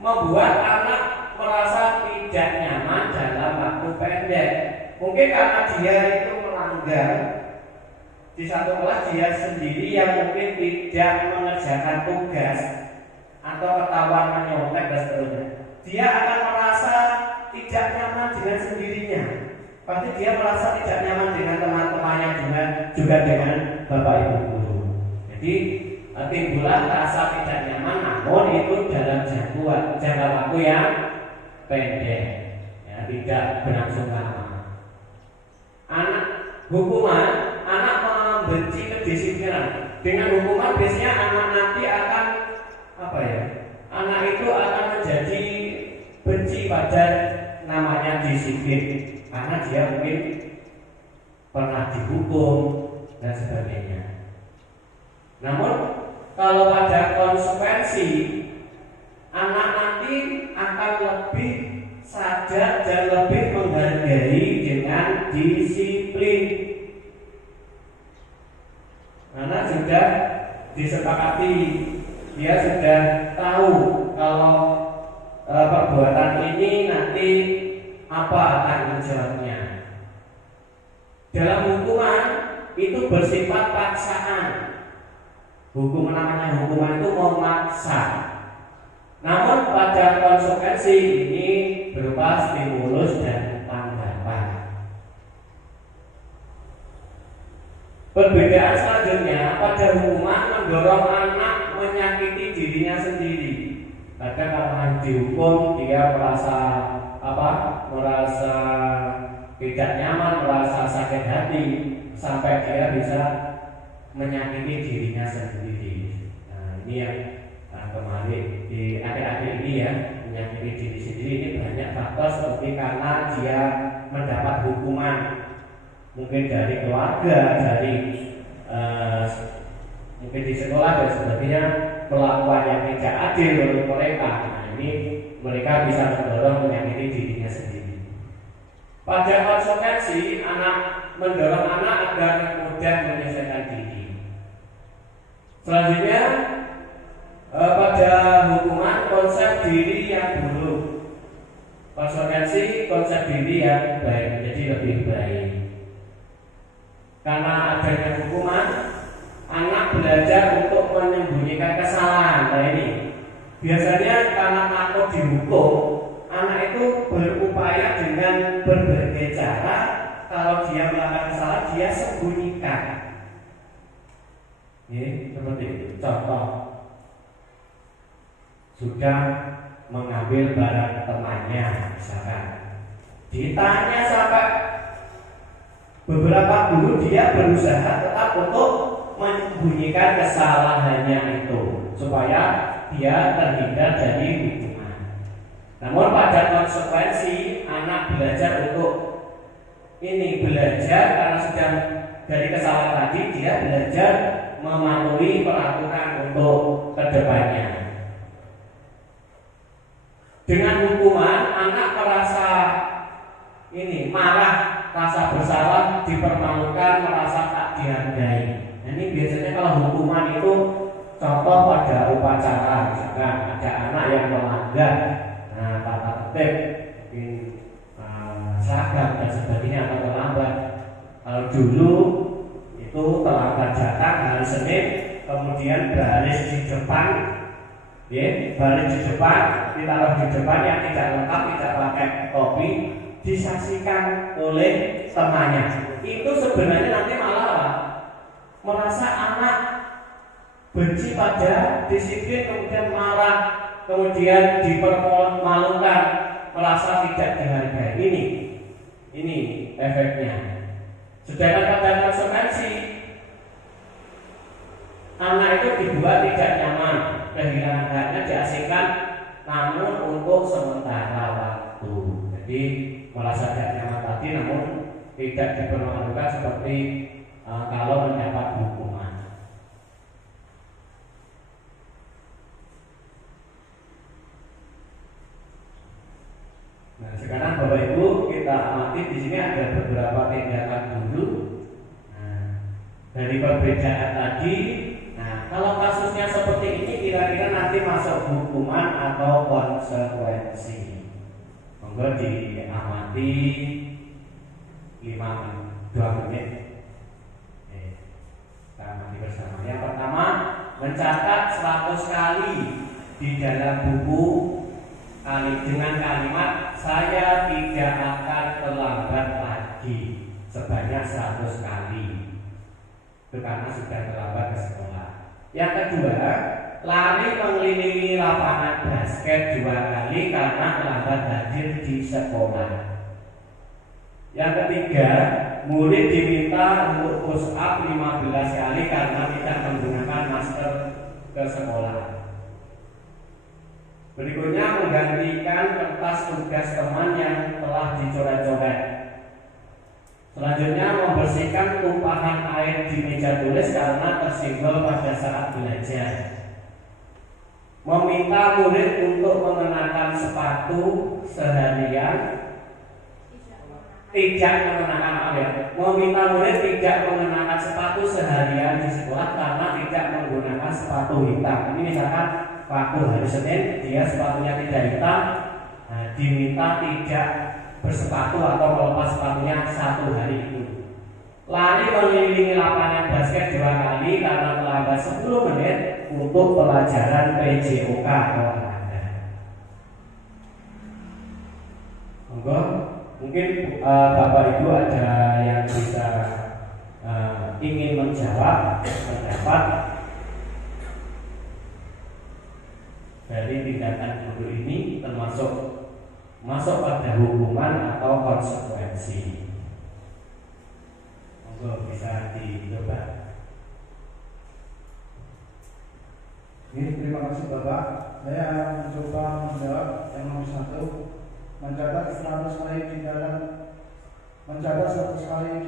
membuat anak merasa tidak nyaman dalam waktu pendek. Mungkin karena dia itu melanggar di satu kelas, dia sendiri yang mungkin tidak mengerjakan tugas atau ketahuan menyontek dan seterusnya. Dia akan merasa tidak nyaman dengan sendirinya. Pasti dia merasa tidak nyaman dengan teman-temannya, juga dengan bapak ibu guru. Jadi timbullah rasa tidak nyaman, namun itu dalam jangka waktu yang pendek, ya, tidak berlangsung lama. Anak membenci kedisiplinan. Dengan hukuman biasanya anak nanti akan anak itu akan menjadi benci pada namanya disiplin, karena dia mungkin pernah dihukum dan sebagainya. Namun kalau pada konsekuensi, anak nanti akan lebih sadar dan lebih menghargai dengan disiplin, karena sudah disepakati, dia sudah tahu kalau perbuatan ini nanti apa tanggung jawabnya. Dalam hukuman itu bersifat paksaan. Namanya hukuman itu memaksa. Namun pada konsekuensi ini berupa stimulus dan tanggapan. Perbedaan selanjutnya, pada hukuman mendorong anak menyakiti dirinya sendiri. Kadang kalau dihukum dia merasa tidak nyaman, merasa sakit hati, sampai dia bisa menyakiti dirinya sendiri. Nah, ini yang kemarin di akhir-akhir ini ya, menyakiti diri sendiri ini banyak faktor, seperti karena dia mendapat hukuman mungkin dari keluarga, dari mungkin di sekolah dan sebagainya, perlakuan yang tidak adil oleh mereka. Nah, ini mereka bisa menyakiti dirinya sendiri. Pada konsekuensi, mendorong anak agar mudah menyelesaikan diri. Selanjutnya, pada hukuman konsep diri yang buruk. Konsekuensi konsep diri yang baik menjadi lebih baik. Karena adanya hukuman, anak belajar untuk menyembunyikan kesalahan. Nah ini biasanya karena takut dihukum, anak itu berupaya dengan berbagai cara. Kalau dia melakukan kesalahan, dia sembunyikan. Ini seperti itu. Contoh, sudah mengambil barang temannya, misalkan ditanya sampai beberapa guru, dia berusaha tetap untuk menyembunyikan kesalahannya itu supaya dia terhindar dari hukuman. Namun pada konsekuensi, anak belajar untuk belajar karena sudah dari kesalahan tadi, dia belajar mematuhi peraturan untuk kedepannya. Dengan hukuman, anak merasa marah, rasa bersalah dipermalukan, merasa tak dihargai. Nah, ini biasanya kalau hukuman itu contoh pada upacara, misalkan ada anak yang melanggar tata tertib, mungkin seragam dan sebagainya atau terlambat. Kalau dulu itu terlambat datang hari Senin, kemudian baris di depan, baris di depan, ditaruh di depan yang tidak lengkap, tidak pakai topi, disaksikan oleh temannya. Itu sebenarnya nanti malah apa? Merasa anak benci pada disiplin, kemudian marah, kemudian dipermalukan, merasa tidak dihargai. Ini efeknya. Sedangkan pada konsekuensi, anak itu dibuat tidak nyaman, kehilangan haknya, diasingkan, namun untuk sementara waktu. Jadi merasa tidak nyaman tadi, namun tidak dipermalukan seperti kalau mendapat hukuman. Nah, sekarang Bapak Ibu kita amati di sini ada beberapa tindakan dulu. Nah, dari perbedaan tadi, nah kalau kasusnya seperti ini kira-kira nanti masuk hukuman atau konsekuensi. Monggo diamati 2 menit. Kita amati bersama. Yang pertama, mencatat 100 kali di dalam buku dengan kalimat saya tidak akan terlambat lagi sebanyak 100 kali. Itu karena sudah terlambat ke sekolah. Yang kedua, lari mengelilingi lapangan basket 2 kali karena terlambat hadir di sekolah. Yang ketiga, murid diminta untuk push up 15 kali karena tidak menggunakan masker ke sekolah. Berikutnya, menggantikan kertas tugas teman yang telah dicoret-coret. Selanjutnya, membersihkan tumpahan air di meja tulis karena tersenggol pada saat belajar. Meminta murid untuk mengenakan sepatu seharian, meminta murid tidak mengenakan sepatu seharian di sekolah karena tidak menggunakan sepatu hitam. Ini misalkan waktu hari Senin dia sepatunya tidak hitam, diminta tidak bersepatu atau melepas sepatunya 1 hari itu. Lari mengelilingi lapangan basket 2 kali karena terlambat 10 menit untuk pelajaran PJOK atau olahraga. Monggo, mungkin Bapak Ibu ada yang bisa ingin menjawab pendapat dari tindakan guru ini, termasuk masuk pada hukuman atau konsekuensi. Monggo bisa dicoba. Ini terima kasih Bapak. Saya mencoba menjawab yang nomor 1. Mencatat 100 kali di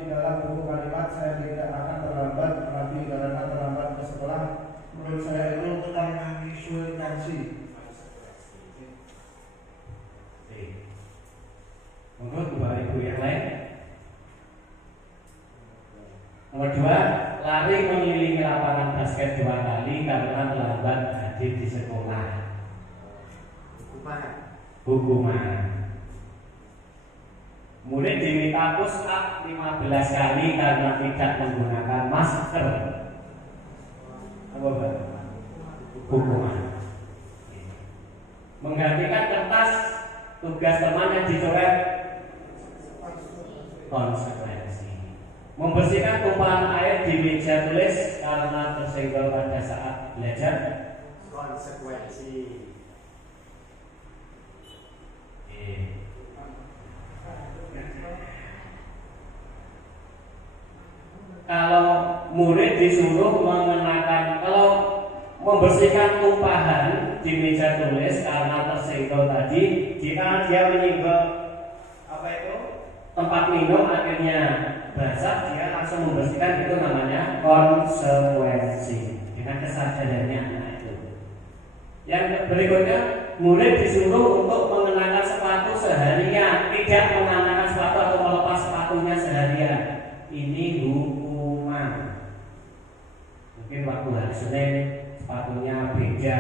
dalam buku kalimat saya tidak akan terlambat lagi karena terlambat ke sekolah. Menurut saya itu konsekuensi. Monggo Bapak Ibu yang lain. Nomor 2, lari mengelilingi lapangan basket 2 kali karena terlambat hadir di sekolah. Hukuman. Murid diminta push up 15 kali karena tidak menggunakan masker. Apa Pak? Hukuman. Menggantikan kertas tugas teman yang dicoret, konsekuensi. Membersihkan tumpahan air di meja tulis karena tersenggol pada saat belajar, konsekuensi. Kalau murid disuruh membersihkan tumpahan di meja tulis karena tersenggol tadi, jika dia menyinggol tempat minum akhirnya basah, dia langsung membersihkan, itu namanya konsekuensi dengan kesadarannya anak itu. Yang berikutnya, murid disuruh untuk mengenakan sepatu seharian, tidak mengenakan sepatu atau melepas sepatunya seharian. ini hukuman. Mungkin waktu hari Senin sepatunya beda,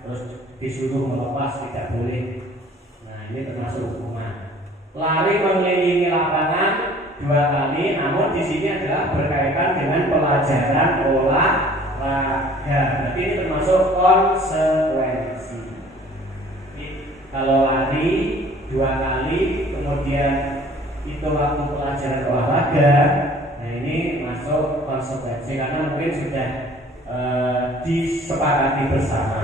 terus disuruh melepas, tidak boleh. Nah, ini termasuk hukuman. Lari mengelilingi lapangan 2 kali, namun di sini adalah berkaitan dengan pelajaran olahraga. Berarti ini termasuk konsekuensi. Jadi, kalau lari 2 kali, kemudian itu waktu pelajaran olahraga, nah ini masuk konsekuensi karena mungkin sudah disepakati bersama.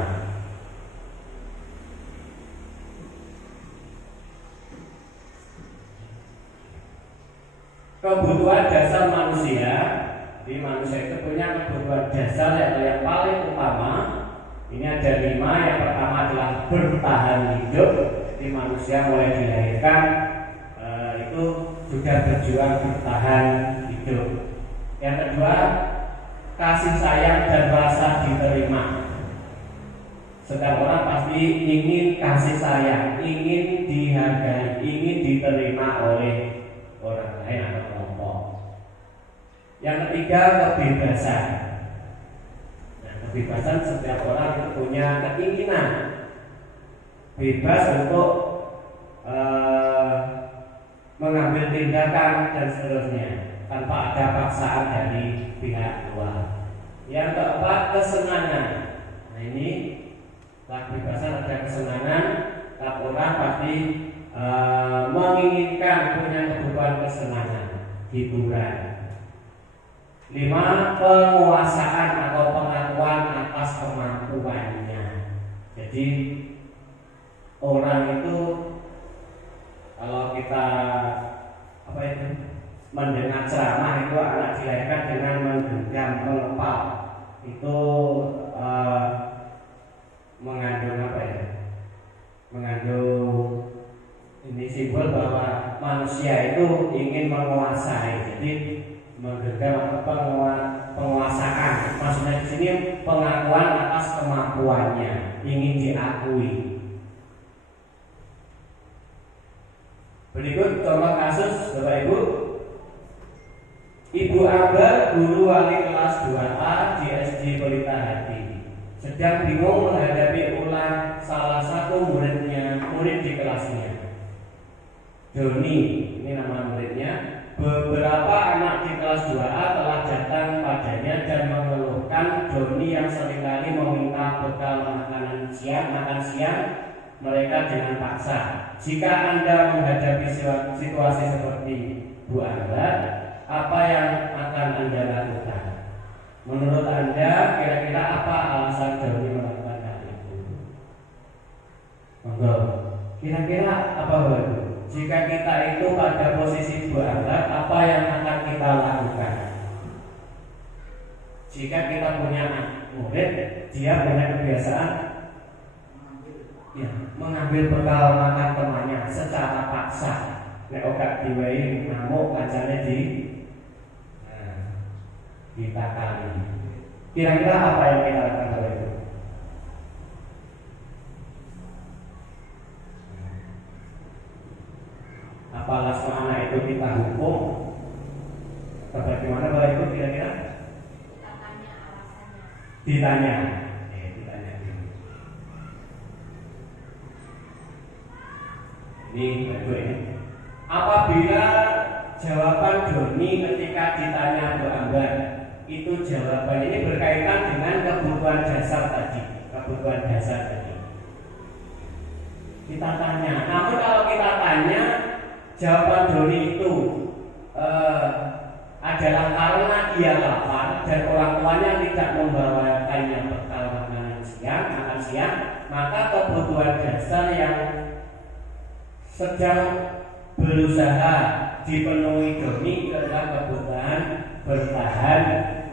Kebutuhan dasar manusia, jadi manusia itu punya kebutuhan dasar yang paling utama. Ini ada 5. Yang pertama adalah bertahan hidup. Jadi manusia mulai dilahirkan itu sudah berjuang bertahan hidup. Yang kedua, kasih sayang dan rasa diterima. Setiap orang pasti ingin kasih sayang, ingin dihargai, ingin diterima oleh orang lain atau kelompok. Yang ketiga, kebebasan. Nah, kebebasan setiap orang punya keinginan bebas untuk mengambil tindakan dan seterusnya tanpa ada paksaan dari pihak luar. Yang keempat, kesenangan. Nah, ini kebebasan ada kesenangan. Setiap orang pasti menginginkan punya kebutuhan kesenangan, hiburan. 5, penguasaan atau pengakuan atas kemampuannya. Jadi orang itu kalau kita mendengar ceramah itu anak dilahirkan dengan menggenggam mengepal, itu mengandung mengandung ini simbol bahwa manusia itu ingin menguasai. Jadi menggenggam penguasaan. Maksudnya di sini pengakuan atas kemampuannya, ingin diakui. Berikut contoh kasus Bapak Ibu. Ibu Ambar, guru wali kelas 2A di SD Pelita Hati, sedang bingung menghadapi ulang salah satu murid di kelasnya. Doni, ini nama muridnya. Beberapa anak di kelas 2A telah datang padanya dan mengeluhkan Doni yang seringkali meminta bekal makan siang mereka dengan paksa. Jika Anda menghadapi situasi seperti Bu Ambar, apa yang akan Anda lakukan? Menurut Anda, kira-kira apa alasan Doni melakukan hal itu? Monggo. Kira-kira apa Bu? Jika kita itu pada posisi Bu Ambar, apa yang akan kita lakukan? Jika kita punya murid, dia punya kebiasaan mengambil bekal makan temannya secara paksa. Nek okat diwehi ngamuk kancane ditakali. Kira-kira apa yang kita lakukan oleh itu? Apa langsung anak itu kita hukum? Atau bagaimana Bapak Ibu kira-kira? Kita tanya alasannya. Ditanya dulu. Ini Bapak ini. Apabila jawaban Doni ketika ditanya Bu Ambar itu jawaban ini berkaitan dengan kebutuhan dasar tadi. Kita tanya. Namun kalau kita tanya jawaban Doni itu adalah karena ia lapar dan orang tuanya tidak membawakannya bekal makan siang, maka kebutuhan dasar yang sedang berusaha dipenuhi Doni adalah kebutuhan bertahan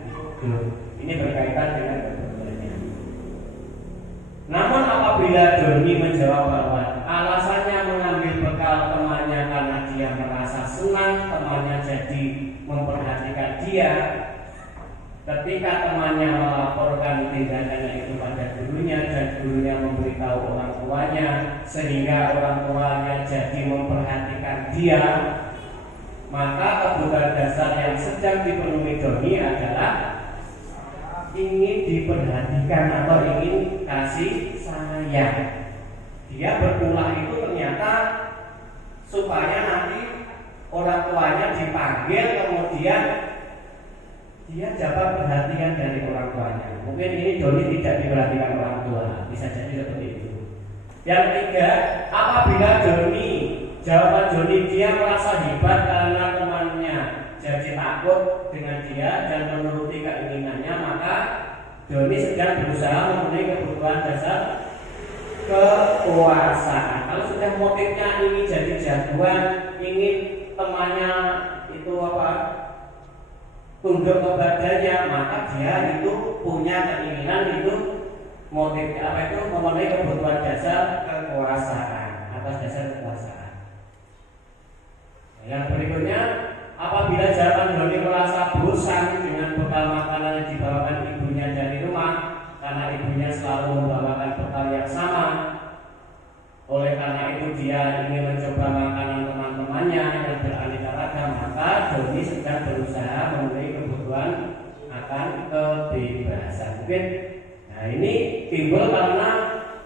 hidup. Ini berkaitan dengan kebutuhannya. Namun apabila Doni menjawab bahwa alasannya mengambil bekal temannya karena dia merasa senang temannya jadi memperhatikan dia, ketika temannya melaporkan tindakannya itu pada gurunya dan gurunya memberitahu orang tuanya sehingga orang tuanya jadi memperhatikan dia, maka kebutuhan dasar yang sedang dipenuhi Doni adalah ingin diperhatikan atau ingin kasih sayang. Dia berulah itu ternyata supaya nanti orang tuanya dipanggil, kemudian dia dapat perhatian dari orang tuanya. Mungkin ini Doni tidak diperhatikan orang tua, bisa jadi seperti itu. Yang ketiga, apabila jawaban Doni dia merasa hebat karena temannya jadi takut dengan dia dan menuruti keinginannya, maka Doni sedang berusaha memenuhi kebutuhan dasar kekuasaan. Kalau sudah motifnya ingin jadi jagoan, ingin temannya itu tunduk kepadanya, maka dia itu punya keinginan itu motifnya memenuhi kebutuhan dasar kekuasaan, atas dasar kekuasaan. Yang berikutnya, apabila zaman Doni merasa bosan dengan bekal makanan yang dibawakan ibunya dari rumah karena ibunya selalu membawakan bekal yang sama, oleh karena itu dia ingin mencoba makanan teman-temannya yang beraneka ragam, maka Doni sedang berusaha memenuhi kebutuhan akan kebebasan. Mungkin ini timbul karena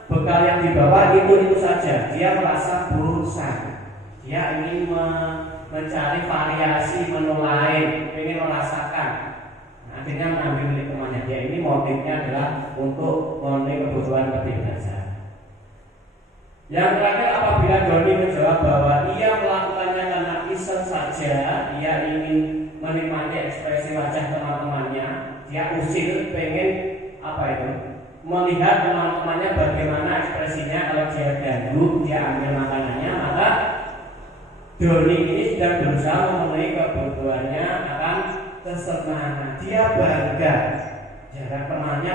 bekal yang dibawa itu saja. Dia merasa bosan, dia ingin mencari variasi menu lain, ingin merasakan. Akhirnya mengambil milik temannya. Dia ini motifnya adalah untuk memenuhi kebutuhan kebebasan. Yang terakhir, apabila Doni menjawab bahwa ia melakukannya karena iseng saja, ia ingin menikmati ekspresi wajah teman-temannya, dia usil, pengen melihat teman-temannya bagaimana ekspresinya kalau dia ganggu, dia ambil makanannya, maka Doni ini sedang berusaha memenuhi kebutuhannya akan kesenangan. Dia bangga, jarak temannya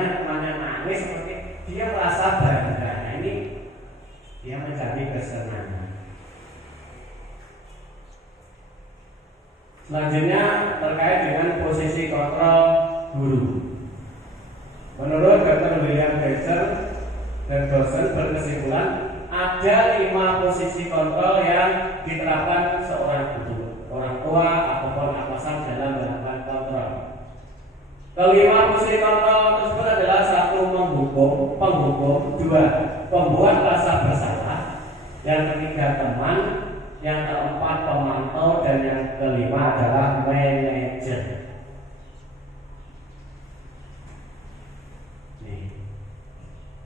nangis seperti dia merasa bangga. Nah, ini dia mencari kesenangan. Selanjutnya terkait dengan posisi kontrol guru. Menurut Dr. William Geiser dan dosen berkesimpulan ada 5 posisi kontrol yang diterapkan seorang guru, orang tua ataupun atasan dalam melakukan kontrol. Kelima posisi kontrol tersebut adalah 1. Penghukum, 2. Pembuat rasa bersalah, yang ketiga teman, yang keempat pemantau, dan yang kelima adalah manajer.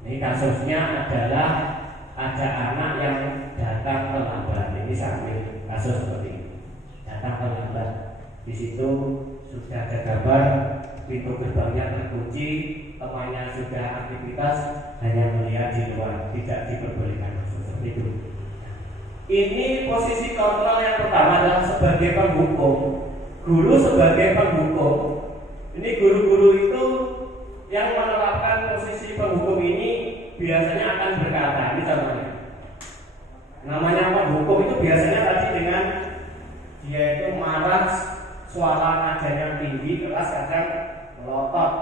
Ini kasusnya adalah ada anak yang datang terlambat. Ini sambil kasus seperti ini. Datang terlambat. Di situ sudah ada gambar pintu gerbangnya terkunci, temannya sudah aktivitas, hanya melihat di luar, tidak diperbolehkan masuk. Seperti itu. Ini posisi kontrol yang pertama adalah sebagai penghukum. Guru sebagai penghukum. Ini guru-guru itu yang menerapkan posisi penghukum ini biasanya akan berkata, ini contohnya. Namanya penghukum itu biasanya tadi dengan dia itu marah, suara nadanya tinggi, keras, kadang melotot.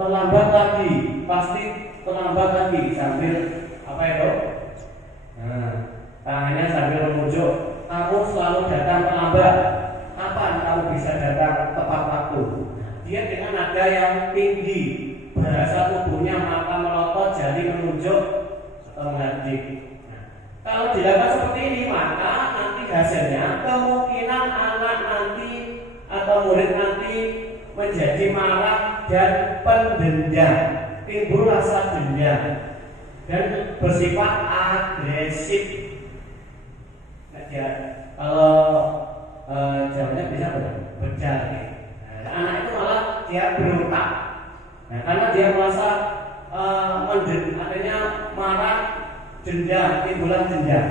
Terlambat lagi, pasti terlambat lagi sambil tangannya sambil memujuk. Kamu selalu datang terlambat. Kapan kamu bisa datang tepat waktu? Dia dengan nada yang tinggi, bahasa tubuhnya mata melotot, jari menunjuk atau menghadik. Kalau dilakukan seperti ini, maka nanti hasilnya kemungkinan anak nanti atau murid nanti menjadi marah dan pendendam, timbul rasa dendam dan bersifat agresif. Kalau jawabannya bisa bedal. Anak itu malah dia berontak. Nah, karena dia merasa artinya marah, dendam, timbulan dendam,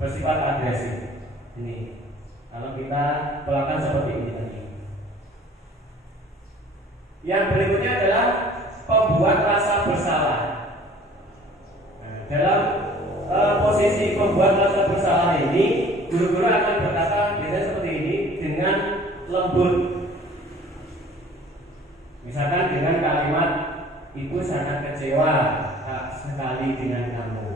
bersifat agresif. Ini kalau kita pelakukan seperti ini tadi. Yang berikutnya adalah pembuat rasa bersalah. Nah, dalam posisi pembuat rasa bersalah ini, guru-guru akan berkata biasanya seperti ini dengan lembut. Misalkan dengan kalimat, ibu sangat kecewa sekali dengan kamu.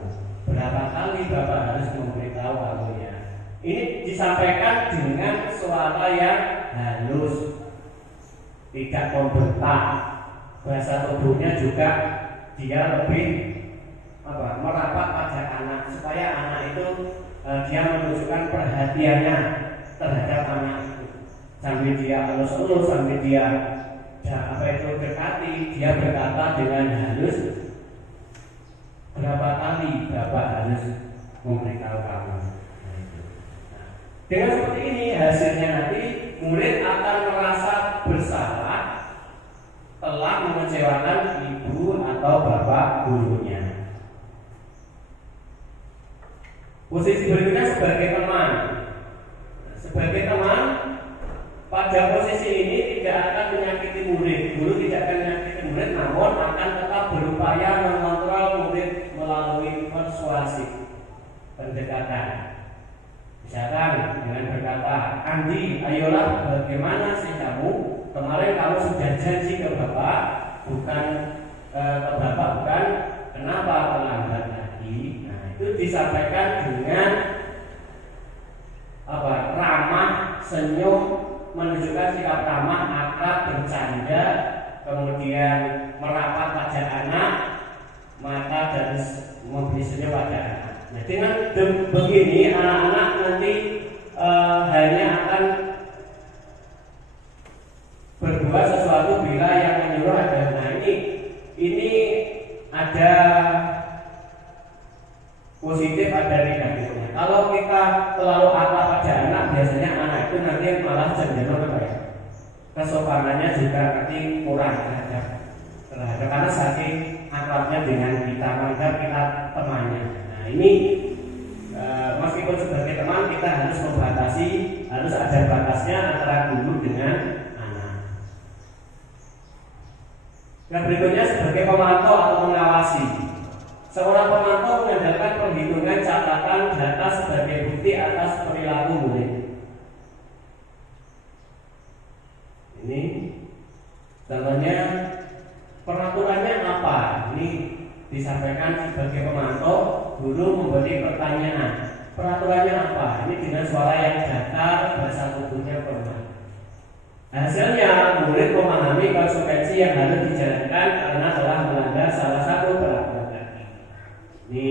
Berapa kali bapak harus memberitahu kamu ya? Ini disampaikan dengan suara yang halus, tidak membentak. Bahasa tubuhnya juga dia lebih merapat pada anak, supaya anak itu dia menunjukkan perhatiannya terhadap anak itu. Sambil dia elus-elus, sambil dia dekati, dia berkata dengan halus, berapa kali Bapak harus memberitahu kamu. Dengan seperti ini hasilnya nanti murid akan merasa bersalah telah mengecewakan ibu atau bapak gurunya. Posisi berikutnya sebagai teman. Sebagai teman, pada posisi ini tidak akan menyakiti murid. Guru tidak akan menyakiti murid, namun akan tetap berupaya mengontrol murid melalui persuasif, pendekatan. Misalkan dengan berkata, Andi, ayolah, bagaimana sih kamu? Kemarin kamu sudah janji ke bapak, bukan kenapa terlambat lagi? Nah, itu disampaikan dengan ramah, senyum, menunjukkan sikap ramah, akrab, bercanda, kemudian merapat pada anak, mata dan memberi senyum pada anak. Nah, dengan begini anak-anak nanti hanya akan berbuat sesuatu bila yang menyuruh adalah. Nah, ini ada positif, ada negatifnya. Kalau kita terlalu akrab pada anak, biasanya anak itu nanti malah cenderung kesopanannya juga nanti kurang terhadap karena saking akrabnya dengan kita, menganggap kita temannya. Nah, ini meskipun sebagai teman kita harus membatasi, harus ada batasnya antara guru dengan anak. Yang berikutnya sebagai pemantau atau mengawasi. Seorang pemantau mengandalkan perhitungan catatan data sebagai bukti atas perilaku murid. Ini contohnya peraturannya apa? Ini disampaikan sebagai pemantau, guru memberi pertanyaan. Peraturannya apa? Ini dengan suara yang datar, bahasa tubuhnya formal. Hasilnya murid memahami konsekuensi yang harus dijalankan karena telah melanggar salah satu peraturan tadi. Ini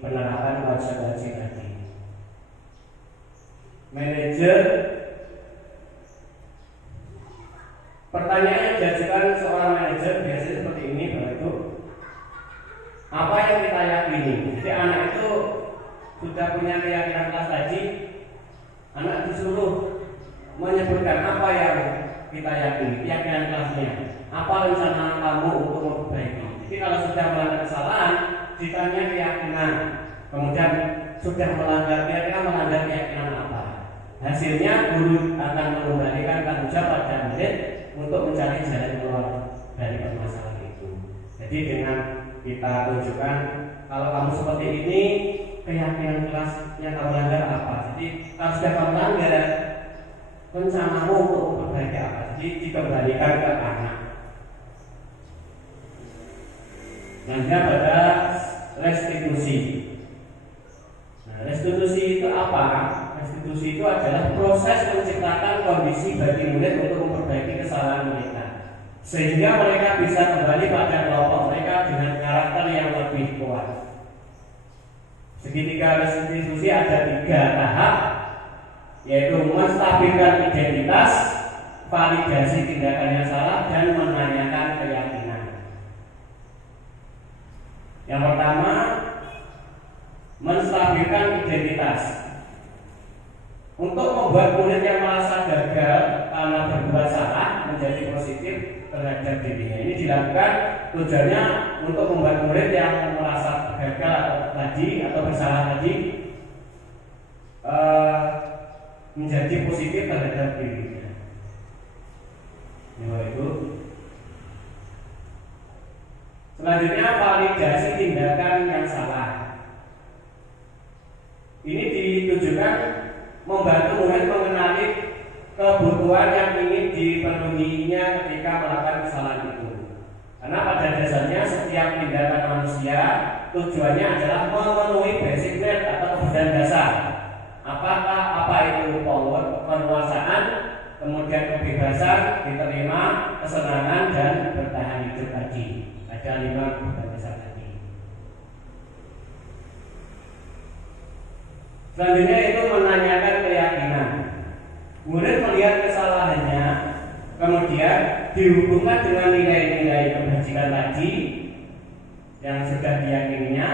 penerapan konsekuensi tadi. Manajer, pertanyaan yang diajukan seorang manajer biasanya seperti ini, Bapak Ibu. Apa yang kita yakini? Jadi anak itu sudah punya keyakinan kelas tadi, anak disuruh menyebutkan apa yang kita yakini, keyakinan kelasnya, apa rencana kamu untuk memperbaiki. Jadi kalau sudah melanggar kesalahan, ditanya keyakinan, kemudian sudah melanggar keyakinan apa. Hasilnya guru akan mengembalikan tanggung jawab pada murid untuk mencari jalan keluar dari permasalahan itu. Jadi dengan kita tunjukkan kalau kamu seperti ini, keyakinan kelas yang kamu langgar apa. Jadi kalau sudah kamu langgar, rencanamu untuk memperbaiki apa. Jadi dikembalikan ke anak. Selanjutnya pada restitusi. Nah, restitusi itu apa? Restitusi itu adalah proses menciptakan kondisi bagi murid untuk memperbaiki kesalahan mereka, sehingga mereka bisa kembali pada kelompok mereka dengan karakter yang lebih kuat. Segitiga restitusi ada 3 tahap, yaitu menstabilkan identitas, validasi tindakan yang salah, dan menanyakan keyakinan. Yang pertama, menstabilkan identitas. Untuk membuat murid yang merasa gagal karena berbuat salah menjadi positif terhadap dirinya. Ini dilakukan tujuannya untuk membuat murid yang merasa gagal tadi atau bersalah tadi menjadi positif terhadap dirinya. Itu. Selanjutnya validasi tindakan yang salah. Ini ditujukan membantu murid mengenali kebutuhan yang ingin dipenuhinya ketika melakukan kesalahan itu. Karena pada dasarnya setiap tindakan manusia tujuannya adalah memenuhi basic need atau kebutuhan dasar. Apakah apa itu power, penguasaan, kemudian kebebasan, diterima, kesenangan, dan bertahan hidup tadi. Ada 5 kebutuhan dasar tadi. Selanjutnya itu menanyakan keyakinan. Murid melihat kesalahannya, kemudian dihubungkan dengan nilai-nilai kebajikan tadi yang sudah diyakininya,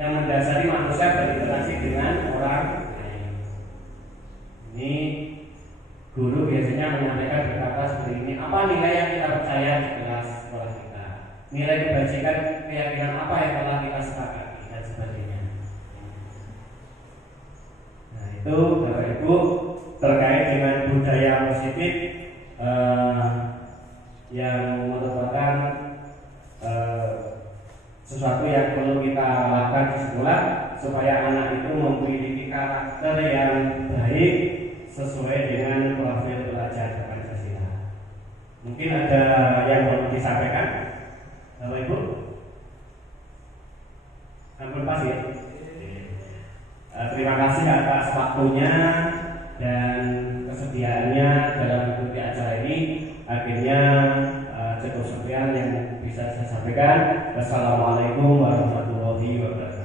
yang mendasari manusia berinteraksi dengan orang lain. Ini guru biasanya menyampaikan berkata seperti ini: apa nilai yang kita percaya di kelas sekolah kita? Nilai kebajikan, keyakinan apa yang telah kita sepakati dan sebagainya. Nah, itu Bapak Ibu terkait dengan budaya positif yang merupakan sesuatu yang perlu kita lakukan di sekolah supaya anak itu memiliki karakter yang baik sesuai dengan profil pelajar Pancasila. Mungkin ada yang perlu disampaikan, Bapak Ibu? Ampun pas ya. Terima kasih atas waktunya dan kesediaannya dalam mengikuti acara ini. Akhirnya cukup sekian yang bisa saya sampaikan. Wassalamualaikum warahmatullahi wabarakatuh.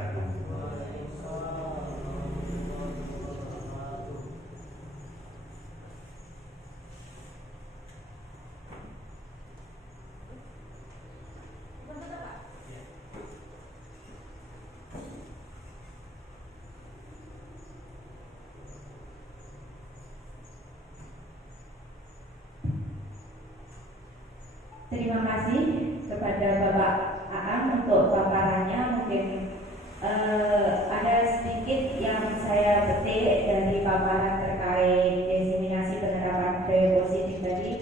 Terima kasih kepada Bapak Aang untuk paparannya. Mungkin ada sedikit yang saya petik dari paparan terkait diseminasi penerapan budaya positif tadi.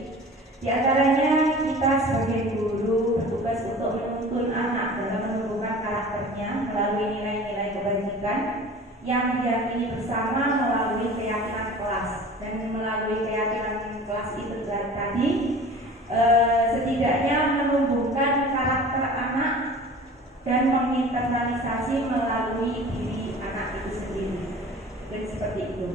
Di antaranya kita sebagai guru bertugas untuk menuntun anak dalam menumbuhkan karakternya melalui nilai-nilai kebajikan yang diyakini bersama melalui keyakinan kelas. Dan melalui keyakinan kelas itu tadi setidaknya menumbuhkan karakter anak dan menginternalisasi melalui diri anak itu sendiri. Dan seperti itu.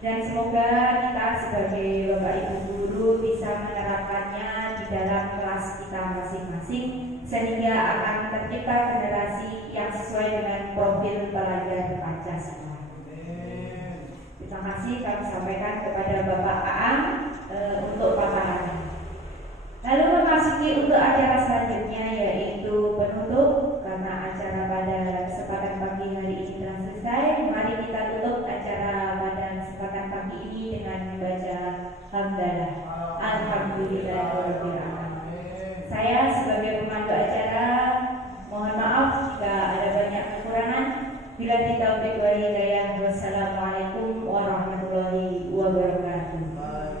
Dan semoga kita sebagai Bapak Ibu guru bisa menerapkannya di dalam kelas kita masing-masing sehingga akan tercipta generasi yang sesuai dengan profil pelajar Pancasila. Terima kasih kami sampaikan kepada Bapak Aang untuk paparannya. Lalu memasuki untuk acara selanjutnya yaitu penutup. Karena acara pada kesempatan pagi hari ini telah selesai, mari kita tutup acara pada kesempatan pagi ini dengan membaca hamdalah. Alhamdulillahirabbil alamin. Saya sebagai pemandu acara mohon maaf jika ada banyak kekurangan. Bila kita hidayah. Wassalamualaikum warahmatullahi wabarakatuh.